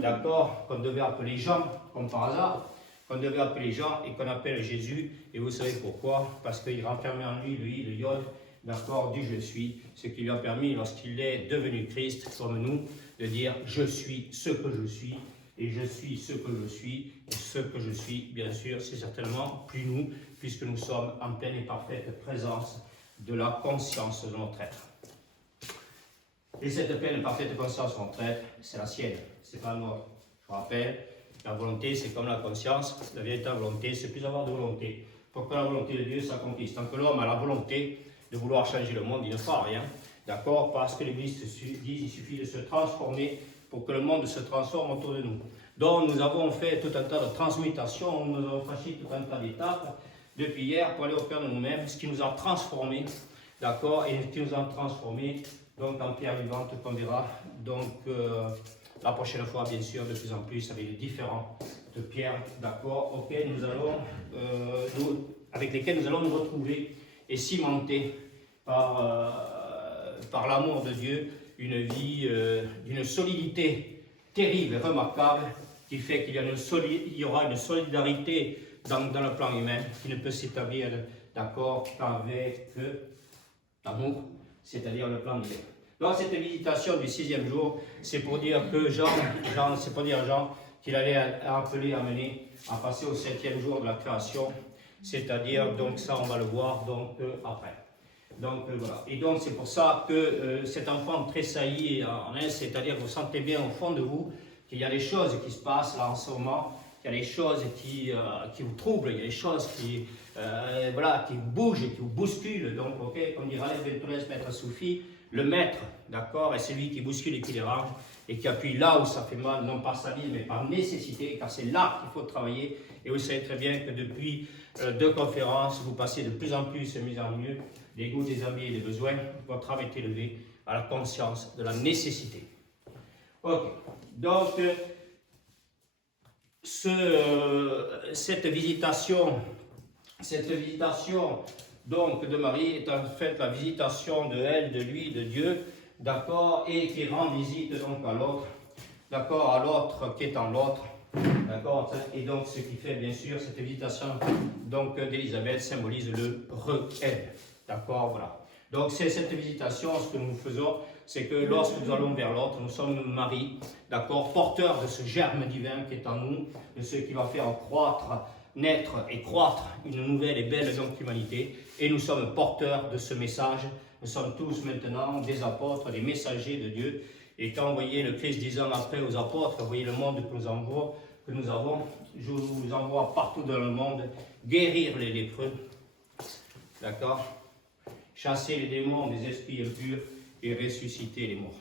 d'accord, qu'on devait appeler Jean, comme par hasard, qu'on devait appeler Jean et qu'on appelle Jésus. Et vous savez pourquoi? Parce qu'il renfermait en lui le i, le yod, d'accord, du je suis, ce qui lui a permis, lorsqu'il est devenu Christ, comme nous, de dire je suis ce que je suis, et je suis ce que je suis, et ce que je suis, bien sûr, c'est certainement plus nous, puisque nous sommes en pleine et parfaite présence de la conscience de notre être. Et cette pleine et parfaite conscience de notre être, c'est la sienne, c'est pas la nôtre. Je vous rappelle, la volonté, c'est comme la conscience, la véritable volonté, c'est plus avoir de volonté. Pour que la volonté de Dieu s'accomplisse. Tant que l'homme a la volonté de vouloir changer le monde, il ne fera rien. D'accord? Parce que l'Église dit qu'il suffit de se transformer pour que le monde se transforme autour de nous. Donc nous avons fait tout un tas de transmutations, nous avons franchi tout un tas d'étapes depuis hier pour aller au cœur de nous-mêmes, ce qui nous a transformés, d'accord, et ce qui nous a transformés donc en pierre vivante qu'on verra donc la prochaine fois, bien sûr, de plus en plus avec les différents de pierres, d'accord, auxquelles nous allons, avec lesquelles nous allons nous retrouver et cimenter par l'amour de Dieu une vie d'une solidité terrible et remarquable qui fait qu'il y aura une solidarité dans le plan humain qui ne peut s'établir d'accord qu'avec l'amour, c'est-à-dire le plan divin. Donc cette visitation du 6e jour, c'est pour dire que Jean qu'il allait amener à passer au 7e jour de la création, c'est-à-dire, donc ça on va le voir donc après. Donc voilà. Et donc c'est pour ça que cet enfant tressaillit en elle, c'est-à-dire que vous sentez bien au fond de vous qu'il y a des choses qui se passent là en ce moment, qu'il y a des choses qui vous troublent, il y a des choses voilà, qui vous bougent, qui vous bousculent. Donc, ok, comme dira les Venturés, maître Soufi, le maître, d'accord, est celui qui bouscule et qui dérange et qui appuie là où ça fait mal, non par sadisme, mais par nécessité, car c'est là qu'il faut travailler. Et vous savez très bien que depuis 2 conférences, vous passez de plus en plus et mieux en mieux des goûts, des envies et des besoins. Votre âme est élevée à la conscience de la nécessité. Ok, donc cette visitation donc de Marie est en fait la visitation de elle, de lui, de Dieu, d'accord, et qui rend visite donc à l'autre, d'accord, à l'autre qui est en l'autre, d'accord, et donc ce qui fait bien sûr cette visitation donc d'Élisabeth symbolise le re-elle, d'accord, voilà. Donc c'est cette visitation, ce que nous faisons, c'est que lorsque nous allons vers l'autre, nous sommes Marie, d'accord, porteurs de ce germe divin qui est en nous, de ce qui va faire croître, naître et croître une nouvelle et belle donc humanité, et nous sommes porteurs de ce message. Nous sommes tous maintenant des apôtres, des messagers de Dieu, et quand vous voyez le Christ disant après aux apôtres, vous voyez le monde que nous avons, je vous envoie partout dans le monde guérir les lépreux, d'accord, chasser les démons des esprits impurs et ressusciter les morts.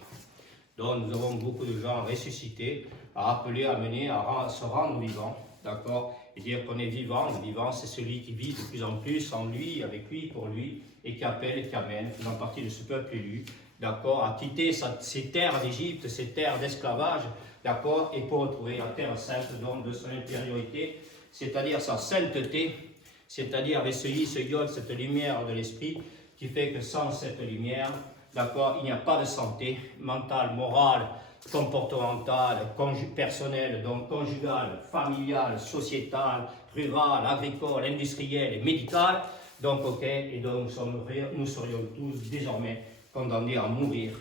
Donc nous avons beaucoup de gens ressuscités, à appeler, à mener, à se rendre vivants, d'accord, et dire qu'on est vivant. Le vivant, c'est celui qui vit de plus en plus en lui, avec lui, pour lui, et qui appelle et qui amène, faisant partie de ce peuple élu, d'accord, à quitter ces terres d'Égypte, ces terres d'esclavage, d'accord, et pour retrouver la terre sainte, donc de son intériorité, c'est-à-dire sa sainteté, c'est-à-dire avec ce iode, cette lumière de l'esprit, qui fait que sans cette lumière, d'accord, il n'y a pas de santé mentale, morale, comportementale, personnelle, donc conjugale, familiale, sociétale, rurale, agricole, industrielle et médicale. Donc, ok, et donc nous serions tous désormais condamnés à mourir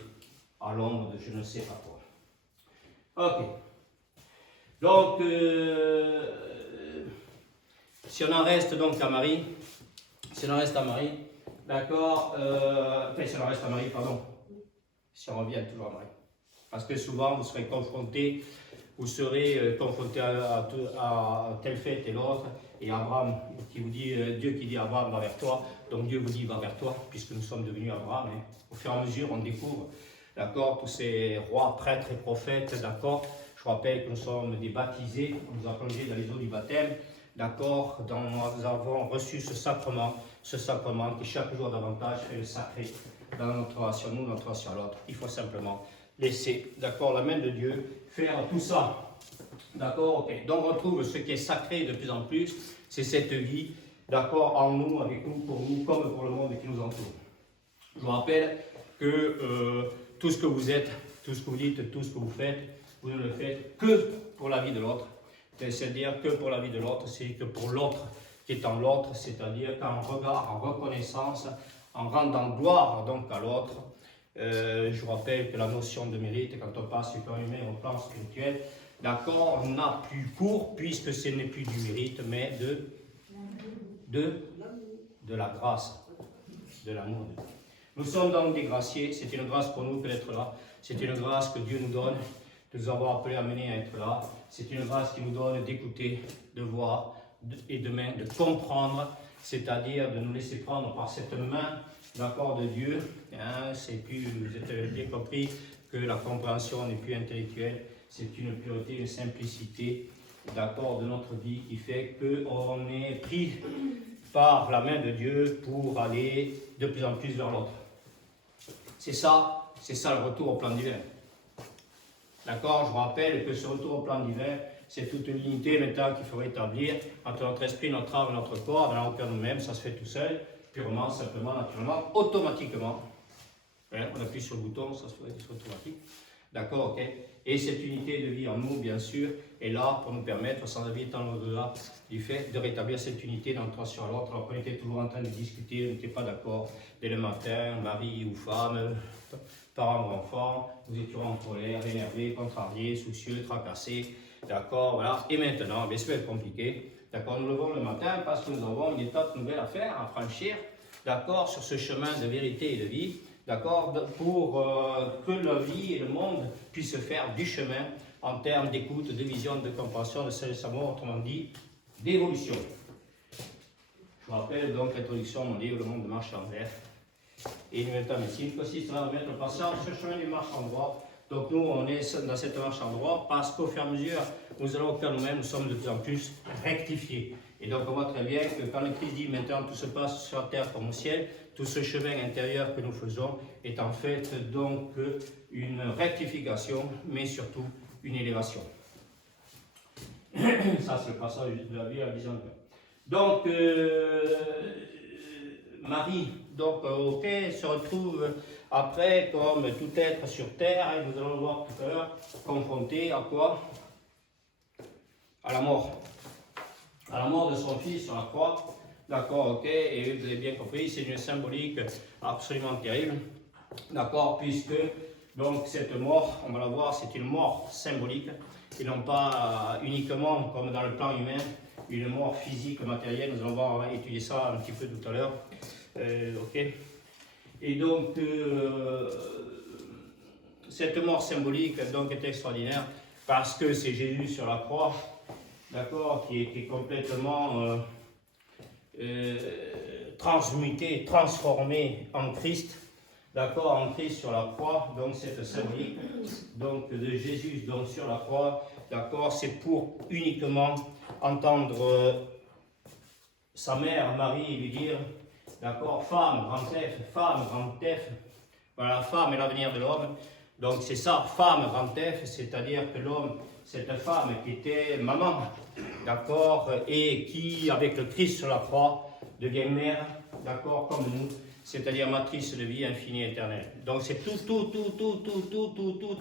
à l'ombre de je ne sais pas quoi. Ok. Donc, si on en reste donc à Marie, d'accord, si on en reste à Marie, pardon, si on revient toujours à Marie. Parce que souvent, vous serez confronté à tel fait et l'autre, et Abraham qui vous dit, Dieu qui dit Abraham va vers toi, donc Dieu vous dit va vers toi, puisque nous sommes devenus Abraham. Hein. Au fur et à mesure, on découvre, d'accord, tous ces rois, prêtres et prophètes, d'accord. Je rappelle que nous sommes des baptisés, on nous a plongés dans les eaux du baptême, d'accord, nous avons reçu ce sacrement qui chaque jour davantage fait le sacré dans notre relation, nous, notre relation à l'autre. Il faut simplement laisser, d'accord, la main de Dieu faire tout ça. D'accord, ok. Donc on trouve ce qui est sacré de plus en plus, c'est cette vie, d'accord, en nous, avec nous, comme pour le monde qui nous entoure. Je vous rappelle que tout ce que vous êtes, tout ce que vous dites, tout ce que vous faites, vous ne le faites que pour la vie de l'autre. C'est-à-dire que pour la vie de l'autre, c'est que pour l'autre qui est en l'autre, c'est-à-dire qu'en regard, en reconnaissance, en rendant gloire donc à l'autre. Je vous rappelle que la notion de mérite, quand on passe du plan humain au plan spirituel, d'accord, n'a plus cours, puisque ce n'est plus du mérite, mais de la grâce, de l'amour de Dieu. Nous sommes donc des graciés, c'est une grâce pour nous que d'être là, c'est une grâce que Dieu nous donne, de nous avoir appelés à mener à être là, c'est une grâce qui nous donne d'écouter, de voir, et de comprendre, c'est-à-dire de nous laisser prendre par cette main, d'accord, de Dieu. Hein, vous avez bien compris que la compréhension n'est plus intellectuelle, c'est une pureté, une simplicité, d'accord, de notre vie qui fait qu'on est pris par la main de Dieu pour aller de plus en plus vers l'autre. C'est ça le retour au plan divin. D'accord, je vous rappelle que ce retour au plan divin, c'est toute une unité maintenant qu'il faut rétablir entre notre esprit, notre âme et notre corps, dans l'aucun de nous-mêmes, ça se fait tout seul, purement, simplement, naturellement, automatiquement. Hein, on appuie sur le bouton, ça se fait automatique. D'accord, ok. Et cette unité de vie en nous, bien sûr, est là pour nous permettre, sans habitant au-delà du fait de rétablir cette unité dans notre relation à l'autre. Alors qu'on était toujours en train de discuter, on n'était pas d'accord dès le matin, mari ou femme, parents ou enfants, nous étions en colère, énervés, contrariés, soucieux, tracassés. D'accord, voilà. Et maintenant, c'est compliqué. D'accord, nous levons le matin parce que nous avons une étape nouvelle à faire, à franchir. d'accord, sur ce chemin de vérité et de vie, d'accord, pour que la vie et le monde puissent faire du chemin en termes d'écoute, de vision, de compréhension, de sa mort, autrement dit, d'évolution. Je vous rappelle donc l'introduction de mon livre, Le monde marche en vert. Et l'inventeur médecine consiste à mettre le patient sur le chemin du marche en droit. Donc nous, on est dans cette marche en droit parce qu'au fur et à mesure, nous allons faire nous-mêmes, nous sommes de plus en plus rectifiés. Et donc on voit très bien que quand le Christ dit maintenant tout se passe sur la terre comme au ciel, tout ce chemin intérieur que nous faisons est en fait donc une rectification, mais surtout une élévation. Ça c'est le passage de la vie à 10 ans. Donc Marie, donc ok, se retrouve après comme tout être sur terre, et nous allons le voir tout à l'heure, confronté à quoi? À la mort. À la mort de son fils sur la croix. D'accord, ok, et vous avez bien compris, c'est une symbolique absolument terrible. D'accord, puisque donc cette mort, on va la voir, c'est une mort symbolique, et non pas uniquement comme dans le plan humain, une mort physique, matérielle. Nous allons voir étudier ça un petit peu tout à l'heure. Ok. Et donc, cette mort symbolique donc, est extraordinaire parce que c'est Jésus sur la croix, d'accord, qui est complètement transmuté, transformé en Christ, d'accord, en Christ sur la croix. Donc, cette symbolique donc, de Jésus donc, sur la croix, d'accord, c'est pour uniquement entendre sa mère Marie lui dire, d'accord, femme, grand F, voilà, femme est l'avenir de l'homme. Donc c'est ça, femme, grand F, c'est-à-dire que l'homme, cette femme qui était maman, d'accord, et qui, avec le Christ sur la croix, devient mère, d'accord, comme nous, c'est-à-dire matrice de vie infinie et éternelle. Donc c'est tout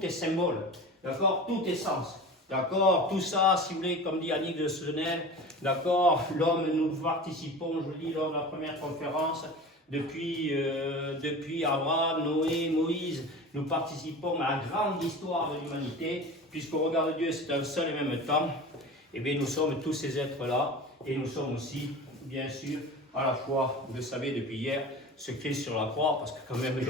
est symbole, d'accord, tout est sens. D'accord, tout ça, si vous voulez, comme dit Annick de Sevenel, d'accord, l'homme, nous participons, je vous dis, lors de la première conférence, depuis Abraham, Noé, Moïse, nous participons à la grande histoire de l'humanité, puisqu'au regard de Dieu, c'est un seul et même temps, et bien nous sommes tous ces êtres-là, et nous sommes aussi, bien sûr, à la fois, vous le savez depuis hier, ce Christ sur la croix, parce que quand même,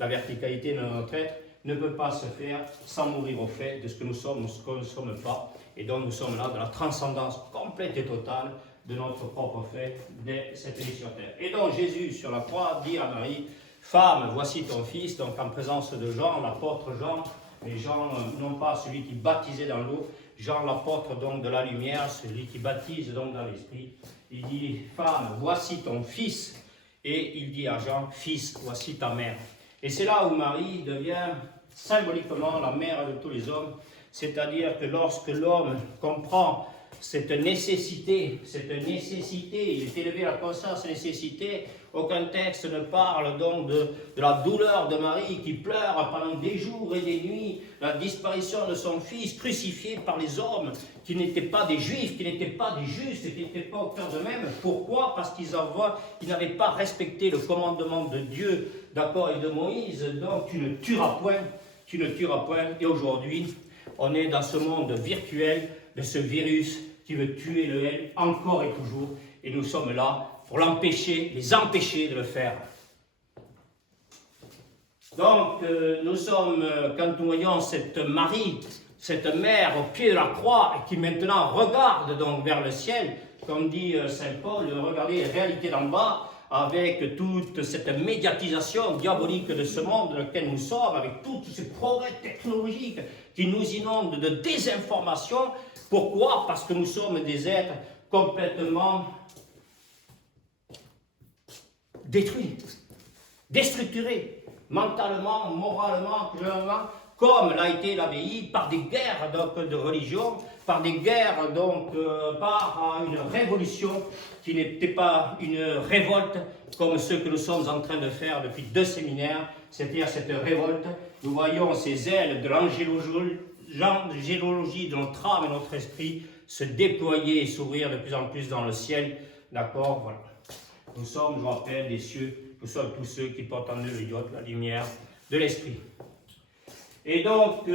la verticalité de notre être, ne peut pas se faire sans mourir au fait de ce que nous sommes ou ce que nous ne sommes pas. Et donc nous sommes là dans la transcendance complète et totale de notre propre fait de cette vie sur terre. Et donc Jésus sur la croix dit à Marie, femme, voici ton fils, donc en présence de Jean, l'apôtre Jean, mais Jean, non pas celui qui baptisait dans l'eau, Jean l'apôtre donc de la lumière, celui qui baptise donc dans l'esprit. Il dit, femme, voici ton fils, et il dit à Jean, fils, voici ta mère. Et c'est là où Marie devient symboliquement la mère de tous les hommes, c'est-à-dire que lorsque l'homme comprend cette nécessité, il est élevé à la conscience de nécessité, aucun texte ne parle donc de la douleur de Marie qui pleure pendant des jours et des nuits, la disparition de son fils crucifié par les hommes qui n'étaient pas des juifs, qui n'étaient pas des justes, qui n'étaient pas au cœur d'eux-mêmes. Pourquoi? Parce qu'ils n'avaient pas respecté le commandement de Dieu, d'accord, et de Moïse, donc tu ne tueras point, et aujourd'hui, on est dans ce monde virtuel de ce virus qui veut tuer le L encore et toujours, et nous sommes là pour les empêcher de le faire. Donc, nous sommes, quand nous voyons cette Marie, cette mère au pied de la croix, et qui maintenant regarde donc vers le ciel, comme dit Saint Paul, regardez les réalités d'en bas, avec toute cette médiatisation diabolique de ce monde dans lequel nous sommes, avec tous ces progrès technologiques qui nous inondent de désinformation. Pourquoi? Parce que nous sommes des êtres complètement détruits, déstructurés, mentalement, moralement, comme l'a été l'abbaye, par des guerres donc, de religion, par des guerres, donc, par une révolution qui n'était pas une révolte comme ce que nous sommes en train de faire depuis 2 séminaires, c'est-à-dire cette révolte. Nous voyons ces ailes de l'angélologie de notre âme et notre esprit se déployer et s'ouvrir de plus en plus dans le ciel. D'accord, voilà. Nous sommes, je vous rappelle, des cieux, nous sommes tous ceux qui portent en eux le iode, la lumière de l'esprit. Et donc,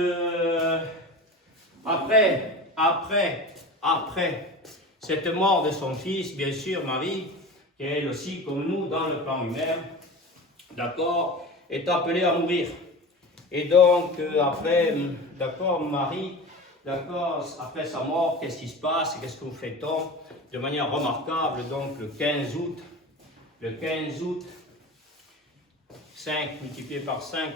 après cette mort de son fils, bien sûr, Marie, qui elle aussi, comme nous, dans le plan humain, d'accord, est appelée à mourir. Et donc, après, d'accord, Marie, d'accord, après sa mort, qu'est-ce qui se passe, qu'est-ce que nous fêtons de manière remarquable, donc le 15 août, 5 multiplié par 5,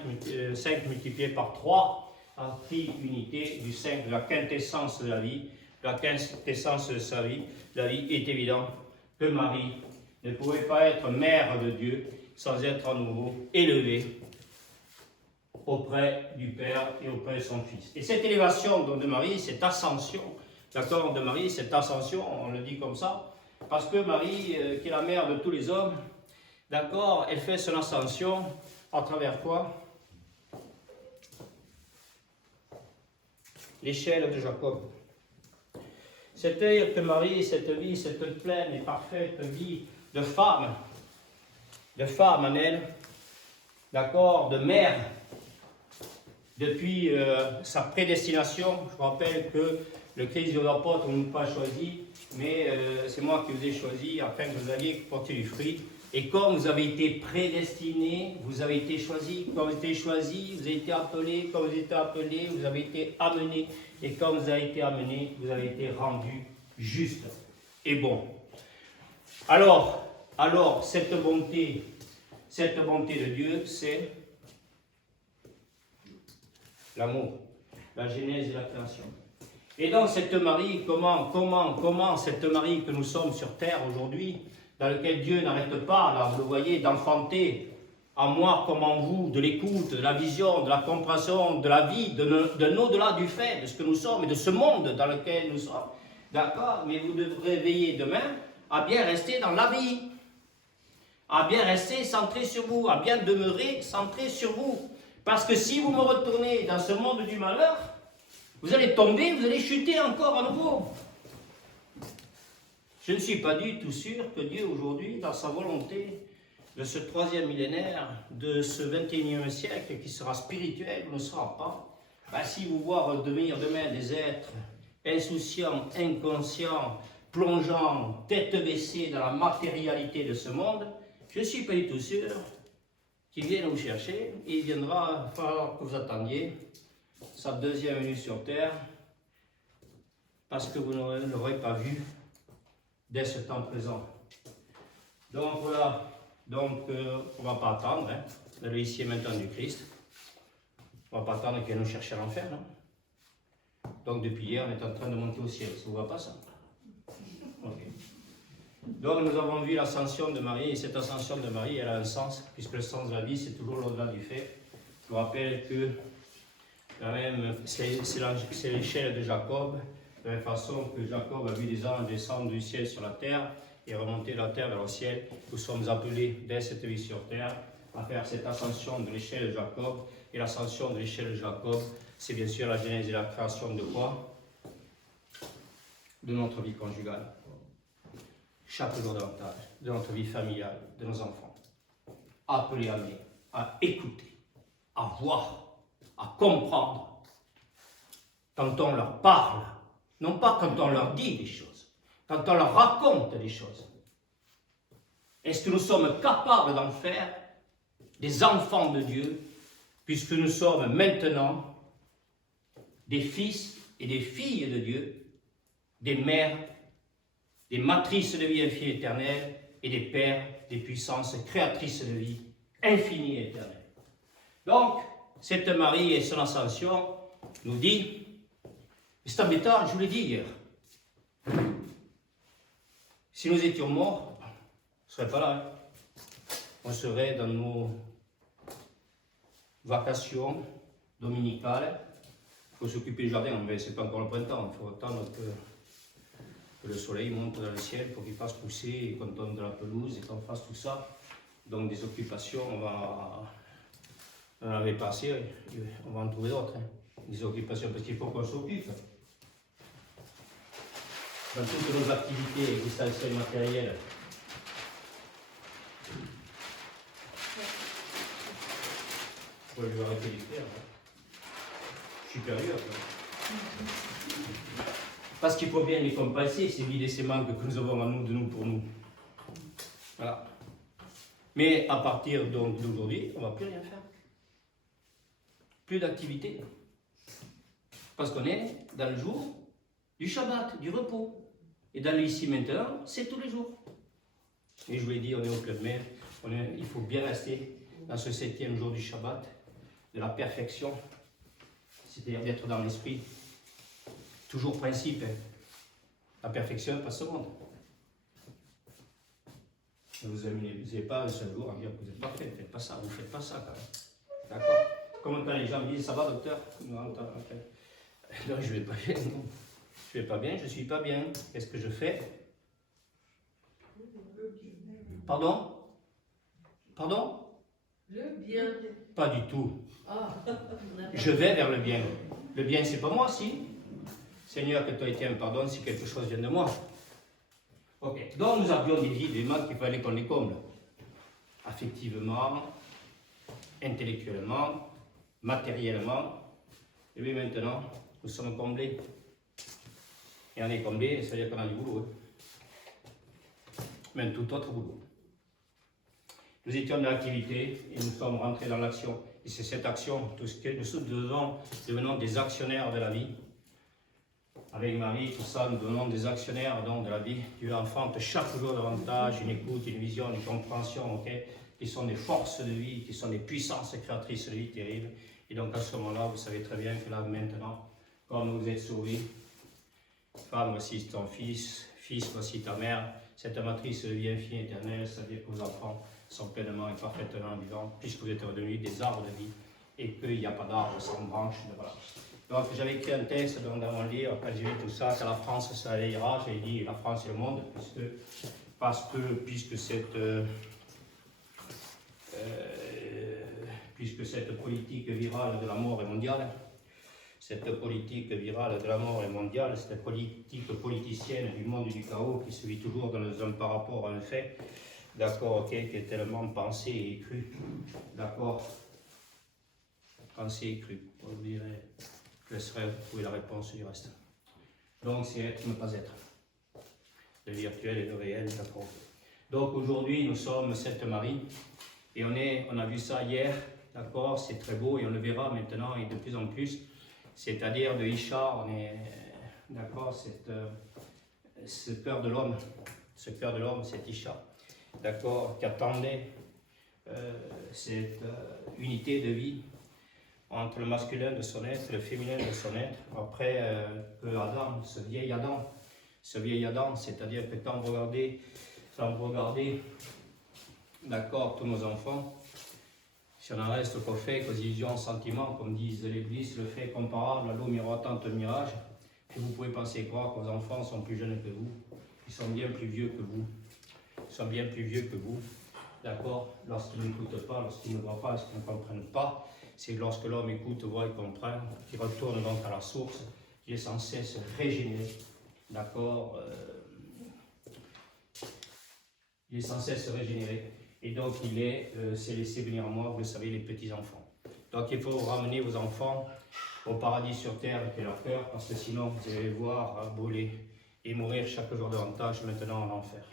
5 multiplié par 3, en triunité du 5, de la quintessence de la vie, la quintessence de sa vie, la vie est évident que Marie ne pouvait pas être mère de Dieu sans être à nouveau élevée auprès du Père et auprès de son Fils. Et cette élévation de Marie, cette ascension, d'accord, de Marie, cette ascension, on le dit comme ça, parce que Marie, qui est la mère de tous les hommes, d'accord, elle fait son ascension à travers quoi? L'échelle de Jacob. C'est-à-dire que Marie, cette vie, cette pleine et parfaite vie de femme en elle, d'accord, de mère, depuis sa prédestination. Je rappelle que le Christ de l'apôtre ne nous a pas choisi, mais c'est moi qui vous ai choisi afin que vous alliez porter du fruit. Et comme vous avez été prédestinés, vous avez été choisis. Quand vous avez été choisis, vous avez été appelés. Quand vous avez été appelés, vous avez été amenés. Et quand vous avez été amenés, vous avez été rendus justes et bons. Alors, cette bonté de Dieu, c'est l'amour, la genèse et la création. Et donc cette Marie, comment cette Marie que nous sommes sur terre aujourd'hui, dans laquelle Dieu n'arrête pas, là, vous le voyez, d'enfanter en moi comme en vous, de l'écoute, de la vision, de la compréhension, de la vie, de l'au-delà du fait, de ce que nous sommes et de ce monde dans lequel nous sommes. D'accord? Mais vous devrez veiller demain à bien rester dans la vie, à bien rester centré sur vous, à bien demeurer centré sur vous. Parce que si vous me retournez dans ce monde du malheur, vous allez tomber, vous allez chuter encore à nouveau. Je ne suis pas du tout sûr que Dieu aujourd'hui, dans sa volonté de ce 3e millénaire, de ce 21e siècle qui sera spirituel, ne sera pas, si vous voit devenir demain des êtres insouciants, inconscients, plongeant, tête baissée dans la matérialité de ce monde, je ne suis pas du tout sûr qu'il vienne vous chercher. Il viendra falloir que vous attendiez sa 2e venue sur terre, parce que vous ne l'aurez pas vu dès ce temps présent. Donc voilà, on ne va pas attendre, le ici et maintenant du Christ. On ne va pas attendre qu'il nous cherche à l'enfer, non? Donc depuis hier, on est en train de monter au ciel, ça ne vous va pas ça? Okay. Donc nous avons vu l'ascension de Marie, et cette ascension de Marie, elle a un sens, puisque le sens de la vie, c'est toujours l'au-delà du fait. Je vous rappelle que c'est l'échelle de Jacob, de la même façon que Jacob a vu des anges descendre du ciel sur la terre et remonter de la terre vers le ciel. Nous sommes appelés dès cette vie sur terre à faire cette ascension de l'échelle de Jacob. Et l'ascension de l'échelle de Jacob, c'est bien sûr la genèse et la création de quoi? De notre vie conjugale. Chaque jour davantage, de notre vie familiale, de nos enfants. Appelés à écouter, à voir, à comprendre. Quand on leur parle, non pas quand on leur dit des choses, quand on leur raconte des choses. Est-ce que nous sommes capables d'en faire des enfants de Dieu, puisque nous sommes maintenant des fils et des filles de Dieu, des mères, des matrices de vie infinie et éternelle, et des pères, des puissances créatrices de vie infinie et éternelle. Donc, cette Marie et son ascension nous dit, c'est embêtant, je vous l'ai dit hier, si nous étions morts, on ne serait pas là. On serait dans nos vacations dominicales. Il faut s'occuper du jardin, mais ce n'est pas encore le printemps. Il faut attendre que le soleil monte dans le ciel pour qu'il fasse pousser et qu'on tombe de la pelouse et qu'on fasse tout ça. Donc des occupations, on en avait passé, on va en trouver d'autres. Des occupations, parce qu'il faut qu'on s'occupe. Dans toutes nos activités existentielles matérielles. Je vais arrêter de faire. Supérieur. Parce qu'il faut bien les compenser, ces vides et ces manques que nous avons en nous, de nous pour nous. Voilà. Mais à partir donc d'aujourd'hui, on ne va plus rien faire. Plus d'activité. Parce qu'on est dans le jour du Shabbat, du repos. Et dans l'ici maintenant, c'est tous les jours. Et je vous l'ai dit, on est au Club Med, il faut bien rester dans ce 7e jour du Shabbat, de la perfection, c'est-à-dire d'être dans l'esprit. Toujours principe, hein. La perfection passe au monde. Ne vous amusez pas un seul jour à dire que vous n'êtes pas fait, faites pas ça, vous ne faites pas ça quand même. D'accord? Comme quand les gens me disent, ça va docteur? Non, je ne vais pas bien, non. Je ne vais pas bien, je ne suis pas bien. Qu'est-ce que je fais? Pardon? Pardon? Le bien. Pas du tout. Ah, Je vais vers le bien. Le bien, c'est pas moi, si. Seigneur, que toi et tiens pardon si quelque chose vient de moi. Ok. Donc nous avions des vies, des mal qu'il fallait qu'on les comble. Affectivement, intellectuellement, matériellement. Et puis maintenant, nous sommes comblés. Et on est comblé, ça veut dire qu'on a du boulot. Même tout autre boulot. Nous étions dans l'activité et nous sommes rentrés dans l'action. Et c'est cette action, tout ce que nous devenons des actionnaires de la vie. Avec Marie, tout ça, nous devenons des actionnaires donc, de la vie. Dieu enfante chaque jour davantage une écoute, une vision, une compréhension, okay, qui sont des forces de vie, qui sont des puissances créatrices de vie terribles. Et donc à ce moment-là, vous savez très bien que là, maintenant, comme vous êtes sauvés, femme, voici ton fils, fils, voici ta mère, cette matrice de vie infinie éternelle, c'est-à-dire que vos enfants sont pleinement et parfaitement vivants, puisque vous êtes redevenus des arbres de vie, et qu'il n'y a pas d'arbre sans branche. Voilà. Donc j'avais écrit un texte dans mon livre, quand j'ai vu tout ça, que la France se réveillera, j'ai dit la France et le monde, puisque cette politique virale de la mort est mondiale, cette politique virale de la mort est mondiale, cette politique politicienne du monde du chaos qui se vit toujours par rapport à un fait, d'accord, okay, qui est tellement pensé et cru, d'accord, pensé et cru, vous direz. Je laisserai trouver la réponse du reste. Donc, c'est être, ne pas être. Le virtuel et le réel, d'accord. Donc, aujourd'hui, nous sommes Sainte Marie. Et on a vu ça hier, d'accord, c'est très beau et on le verra maintenant et de plus en plus. C'est-à-dire de Isha, on est, d'accord, ce cœur de l'homme, c'est Isha, d'accord, qui attendait cette unité de vie entre le masculin de son être et le féminin de son être, après que Adam, ce vieil Adam, c'est-à-dire que quand vous regardez, d'accord, tous nos enfants, si on en reste qu'au fait, qu'aux illusions, sentiments, comme disent l'Église, le fait comparable à l'eau miroitante, le mirage, et vous pouvez penser croire que vos enfants sont plus jeunes que vous, ils sont bien plus vieux que vous, d'accord, lorsqu'ils n'écoutent pas, lorsqu'ils ne voient pas, lorsqu'ils ne comprennent pas. C'est lorsque l'homme écoute, voit et comprend, qu'il retourne donc à la source, qu'il est sans cesse régénéré, d'accord, il est sans cesse régénéré, et donc c'est laissé venir à moi, vous le savez, les petits-enfants. Donc il faut ramener vos enfants au paradis sur terre qui est leur cœur, parce que sinon vous allez les voir brûler et mourir chaque jour davantage maintenant en enfer.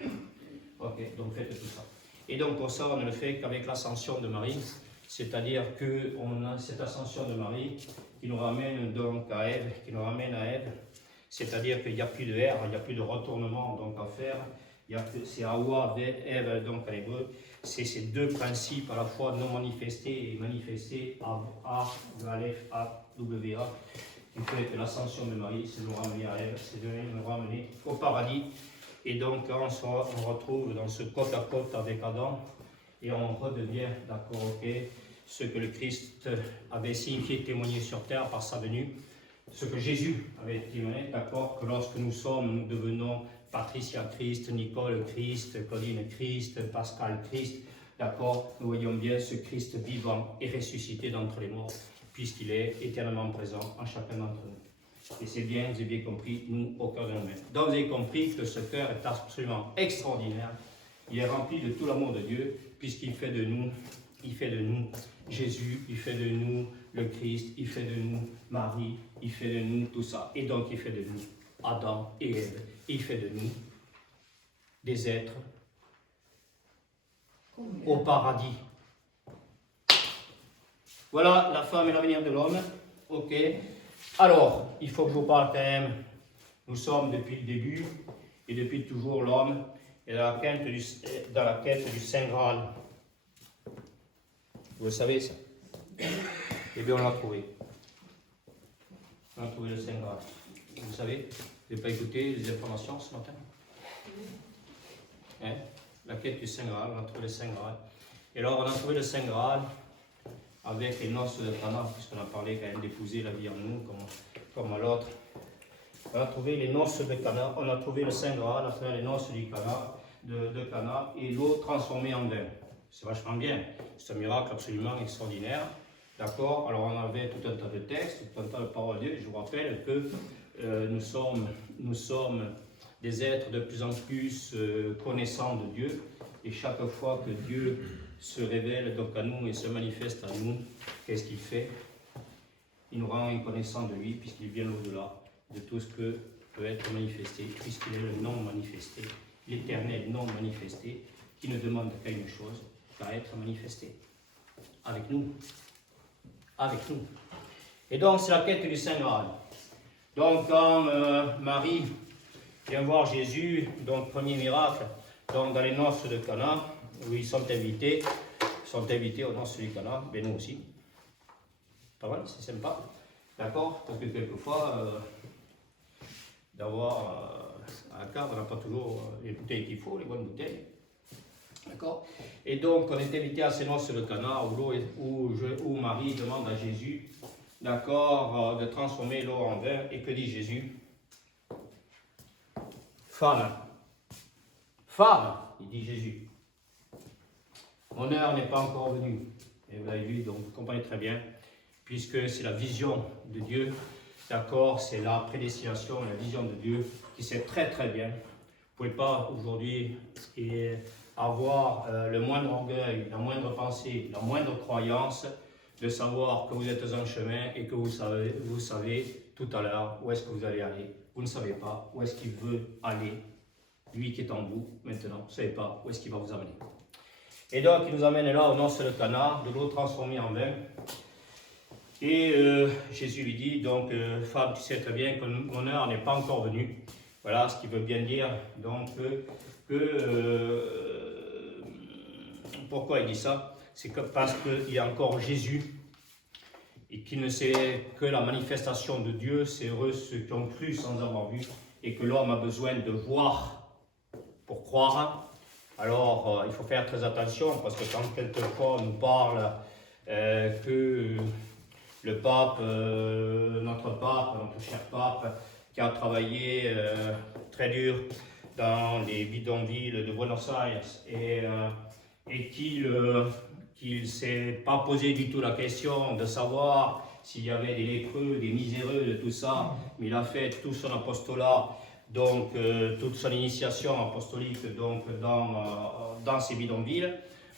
Ok, donc faites tout ça. Et donc pour ça, on ne le fait qu'avec l'ascension de Marie, c'est-à-dire qu'on a cette ascension de Marie qui nous ramène donc à Ève, c'est-à-dire qu'il n'y a plus de R, il n'y a plus de retournement donc à faire, c'est Hawa, Ève donc en hébreu, c'est ces deux principes à la fois non manifestés et manifestés, A, Aleph, A, W, A, qui fait que l'ascension de Marie, c'est de nous ramener à Ève, c'est de nous ramener au paradis, et donc on se retrouve dans ce côte à côte avec Adam, et on redevient, d'accord, ok, ce que le Christ avait signifié, témoigné sur terre par sa venue, ce que Jésus avait témoigné, d'accord, que lorsque nous devenons Patricia Christ, Nicole Christ, Colline Christ, Pascal Christ, d'accord, nous voyons bien ce Christ vivant et ressuscité d'entre les morts, puisqu'il est éternellement présent en chacun d'entre nous. Et c'est bien, vous avez bien compris, nous, au cœur de nous-mêmes. Donc vous avez compris que ce cœur est absolument extraordinaire. Il est rempli de tout l'amour de Dieu, puisqu'il fait de nous Jésus, il fait de nous le Christ, il fait de nous Marie, il fait de nous tout ça. Et donc il fait de nous Adam et Ève. Il fait de nous des êtres au paradis. Voilà la femme et l'avenir de l'homme. Ok. Alors, il faut que je vous parle quand même. Nous sommes depuis le début et depuis toujours l'homme est dans la quête du Saint Graal. Vous le savez ça? Eh bien, on l'a trouvé. On a trouvé le Saint Graal. Vous savez, vous n'avez pas écouté les informations ce matin? Hein? La quête du Saint Graal, on a trouvé le Saint Graal. Et alors, on a trouvé le Saint Graal avec les noces de Cana, puisqu'on a parlé quand même d'épouser la vie en nous, comme à l'autre. On a trouvé les noces de Cana, on a trouvé le Saint Graal à travers les noces du Cana, de Cana, et l'eau transformée en vin. C'est vachement bien. C'est un miracle absolument extraordinaire. D'accord? Alors on avait tout un tas de textes, tout un tas de paroles de Dieu. Je vous rappelle que nous sommes des êtres de plus en plus connaissants de Dieu. Et chaque fois que Dieu se révèle donc à nous et se manifeste à nous, qu'est-ce qu'il fait? Il nous rend connaissants de lui, puisqu'il vient au-delà de tout ce que peut être manifesté, puisqu'il est le non manifesté, l'éternel non manifesté, qui ne demande qu'à une chose, qu'à être manifesté. Avec nous. Avec nous. Et donc, c'est la quête du Saint Graal. Donc, quand Marie vient voir Jésus, donc, premier miracle, donc, dans les noces de Cana, où ils sont invités aux noces du Cana, ben nous aussi. Pas mal, c'est sympa. D'accord? Parce que quelquefois, d'avoir à la cave, on n'a pas toujours les bouteilles qu'il faut, les bonnes bouteilles. D'accord? Et donc, on est invité à ces noces de Cana, où Marie demande à Jésus, d'accord, de transformer l'eau en vin. Et que dit Jésus? Femme, il dit Jésus, mon heure n'est pas encore venue. Et vous l'avez vu, donc vous comprenez très bien, puisque c'est la vision de Dieu, d'accord, c'est la prédestination, la vision de Dieu, qui sait très très bien. Vous ne pouvez pas aujourd'hui avoir le moindre orgueil, la moindre pensée, la moindre croyance, de savoir que vous êtes en chemin et que vous savez tout à l'heure où est-ce que vous allez aller. Vous ne savez pas où est-ce qu'il veut aller. Lui qui est en vous, maintenant, vous ne savez pas où est-ce qu'il va vous amener. Et donc, il nous amène là aux noces de Cana, de l'eau transformée en vin. Et Jésus lui dit, donc, femme, tu sais très bien que mon heure n'est pas encore venue. Voilà ce qui veut bien dire, donc, pourquoi il dit ça? C'est que parce qu'il y a encore Jésus et qu'il ne sait que la manifestation de Dieu, c'est heureux ceux qui ont cru sans avoir vu, et que l'homme a besoin de voir pour croire. Alors, il faut faire très attention, parce que quand quelquefois on nous parle que le pape, notre cher pape, qui a travaillé très dur dans les bidonvilles de Buenos Aires et qu'il ne s'est pas posé du tout la question de savoir s'il y avait des lépreux, des miséreux, de tout ça, mais il a fait tout son apostolat, donc toute son initiation apostolique donc, dans ces bidonvilles.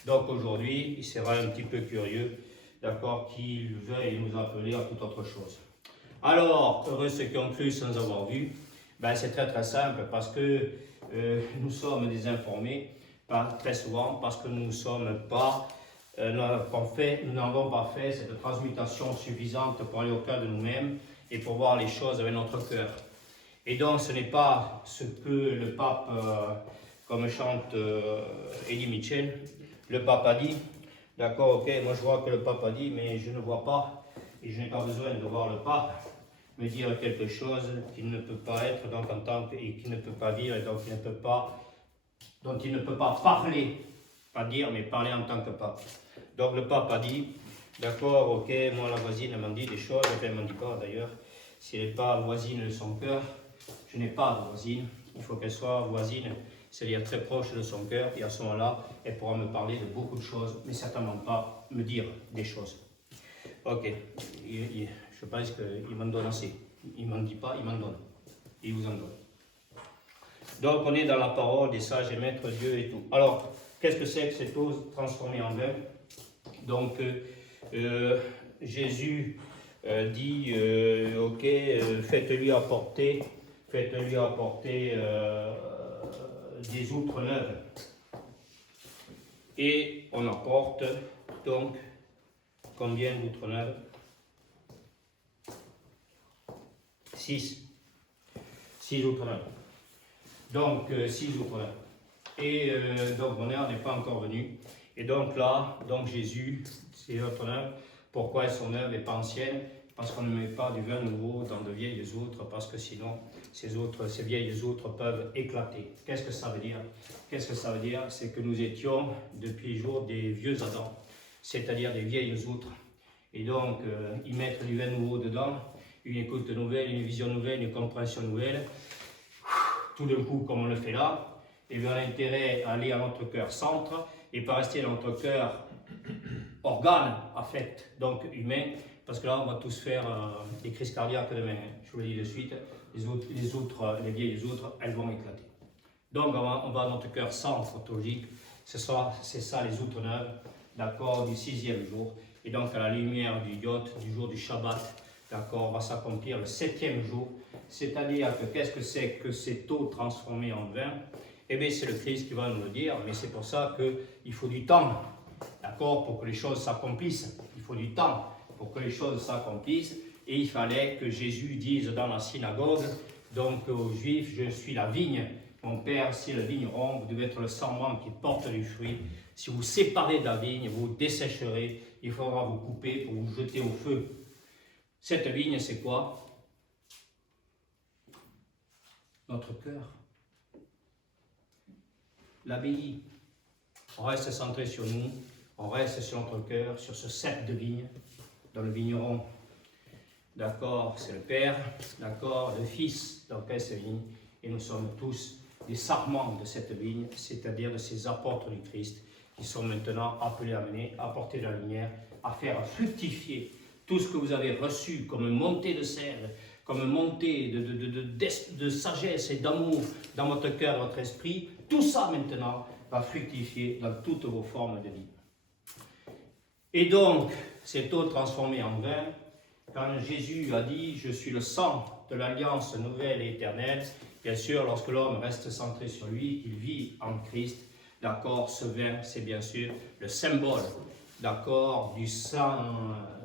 Donc aujourd'hui, il sera un petit peu curieux, d'accord, qu'il veuille nous appeler à toute autre chose. Alors, heureux ceux qui ont cru sans avoir vu, ben, c'est très très simple, parce que nous sommes désinformés, très souvent, parce que nous n'avons pas fait cette transmutation suffisante pour aller au cœur de nous-mêmes et pour voir les choses avec notre cœur. Et donc ce n'est pas ce que le pape, comme chante Eddie Mitchell, le pape a dit, d'accord, ok, moi je vois que le pape a dit, mais je ne vois pas, et je n'ai pas besoin de voir le pape me dire quelque chose qu'il ne peut pas être, donc en tant que, et qu'il ne peut pas dire, et donc dont il ne peut pas parler, pas dire, mais parler en tant que pape. Donc le pape a dit, d'accord, ok, moi la voisine m'a dit des choses, enfin elle ne m'en dit pas d'ailleurs, si elle n'est pas voisine de son cœur, je n'ai pas de voisine, il faut qu'elle soit voisine, c'est-à-dire très proche de son cœur, et à ce moment-là, elle pourra me parler de beaucoup de choses, mais certainement pas me dire des choses. Ok, je pense qu'il m'en donne assez, il ne m'en dit pas, il m'en donne, il vous en donne. Donc on est dans la parole des sages et maîtres Dieu et tout. Alors, qu'est-ce que c'est que cette eau transformée en vin? Donc, Jésus dit, ok, faites-lui apporter des outres neuves. Et on apporte donc combien d'outre neuves? 6. 6 outre neuves. Donc 6 outre neuves. Et donc mon heure n'est pas encore venue. Et donc là, donc Jésus, c'est outre neuves. Pourquoi son œuvre n'est pas ancienne? Parce qu'on ne met pas du vin nouveau dans de vieilles outres, parce que sinon ces vieilles outres peuvent éclater. Qu'est-ce que ça veut dire? Qu'est-ce que ça veut dire? C'est que nous étions depuis les jours des vieux Adam, c'est-à-dire des vieilles outres. Et donc, y mettre du vin nouveau dedans, une écoute nouvelle, une vision nouvelle, une compréhension nouvelle, tout d'un coup, comme on le fait là, et bien on a intérêt à aller à notre cœur centre, et pas rester dans notre cœur organe, affect, donc humain, parce que là, on va tous faire des crises cardiaques demain. Je vous le dis de suite, les vieilles outres, elles vont éclater. Donc, on va à notre cœur centre autologique, c'est ça les outres neuves, d'accord, du 6e jour. Et donc, à la lumière du yacht, du jour du Shabbat, d'accord, va s'accomplir le 7e jour. C'est-à-dire que qu'est-ce que c'est que cette eau transformée en vin? Eh bien, c'est le Christ qui va nous le dire, mais c'est pour ça qu'il faut du temps, d'accord, pour que les choses s'accomplissent. Il faut du temps pour que les choses s'accomplissent. Et il fallait que Jésus dise dans la synagogue, donc aux Juifs, je suis la vigne, mon Père, c'est le vigneron, vous devez être le sarment qui porte du fruit. Si vous séparez de la vigne, vous dessécherez, il faudra vous couper pour vous jeter au feu. Cette vigne, c'est quoi? Notre cœur. L'abbaye. On reste centré sur nous, on reste sur notre cœur, sur ce cep de vigne, dans le vigneron. D'accord, c'est le Père, d'accord, le Fils, dans cette vigne, et nous sommes tous des sarments de cette vigne, c'est-à-dire de ces apôtres du Christ, qui sont maintenant appelés à mener, à apporter de la lumière, à faire fructifier tout ce que vous avez reçu comme montée de sève, comme montée de sagesse et d'amour dans votre cœur, dans votre esprit. Tout ça maintenant va fructifier dans toutes vos formes de vie. Et donc, cette eau transformée en vin, quand Jésus a dit « Je suis le sang de l'alliance nouvelle et éternelle », bien sûr, lorsque l'homme reste centré sur lui, qu'il vit en Christ, d'accord, ce vin, c'est bien sûr le symbole, d'accord, du sang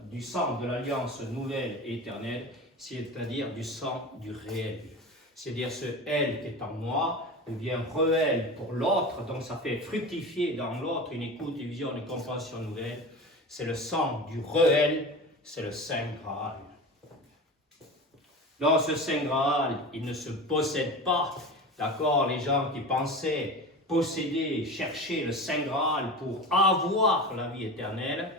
de l'alliance nouvelle et éternelle, c'est-à-dire du sang du réel. C'est-à-dire ce « elle » qui est en moi devient réel pour l'autre, donc ça fait fructifier dans l'autre une écoute, une vision, une compréhension nouvelle. C'est le sang du réel, c'est le Saint Graal. Dans ce Saint Graal, il ne se possède pas, d'accord, les gens qui pensaient posséder, chercher le Saint Graal pour avoir la vie éternelle,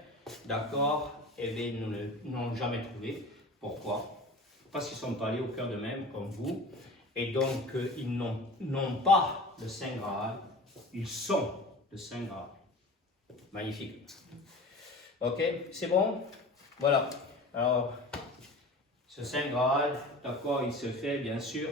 d'accord, eh bien, ils ne l'ont jamais trouvé. Pourquoi? Parce qu'ils ne sont pas allés au cœur d'eux-mêmes comme vous, et donc ils n'ont pas le Saint Graal, ils sont le Saint Graal. Magnifique. Ok, c'est bon? Voilà. Alors, ce Saint Graal, d'accord, il se fait bien sûr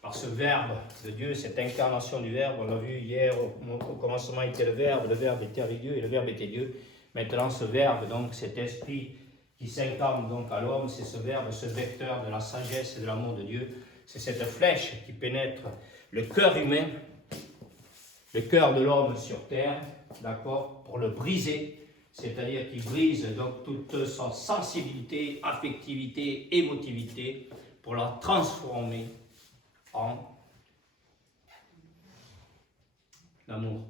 par ce Verbe de Dieu, cette incarnation du Verbe. On l'a vu hier, au commencement était le Verbe était avec Dieu et le Verbe était Dieu. Maintenant, ce Verbe, donc cet Esprit qui s'incarne donc à l'homme, c'est ce Verbe, ce vecteur de la sagesse et de l'amour de Dieu. C'est cette flèche qui pénètre le cœur humain, le cœur de l'homme sur terre, d'accord, pour le briser. C'est-à-dire qu'il brise donc toute sa sensibilité, affectivité, émotivité, pour la transformer en l'amour.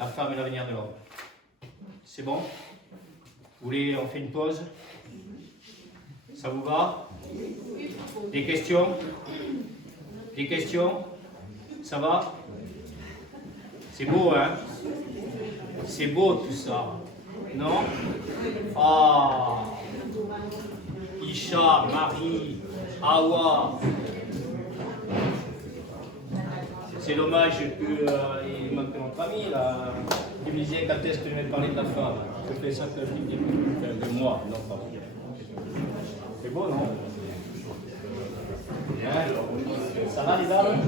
La femme et l'avenir de l'homme. C'est bon? Vous voulez, on fait une pause? Ça vous va? Des questions? Des questions? Ça va? C'est beau, hein? C'est beau tout ça, non? Ah, Isha, Marie, Hawa. C'est dommage qu'il manque notre ami là. Il me disait quand est-ce que je vais parler de ta femme? Je fais ça que de moi, non pas. C'est beau, non? Bien, alors. Ça va les dames?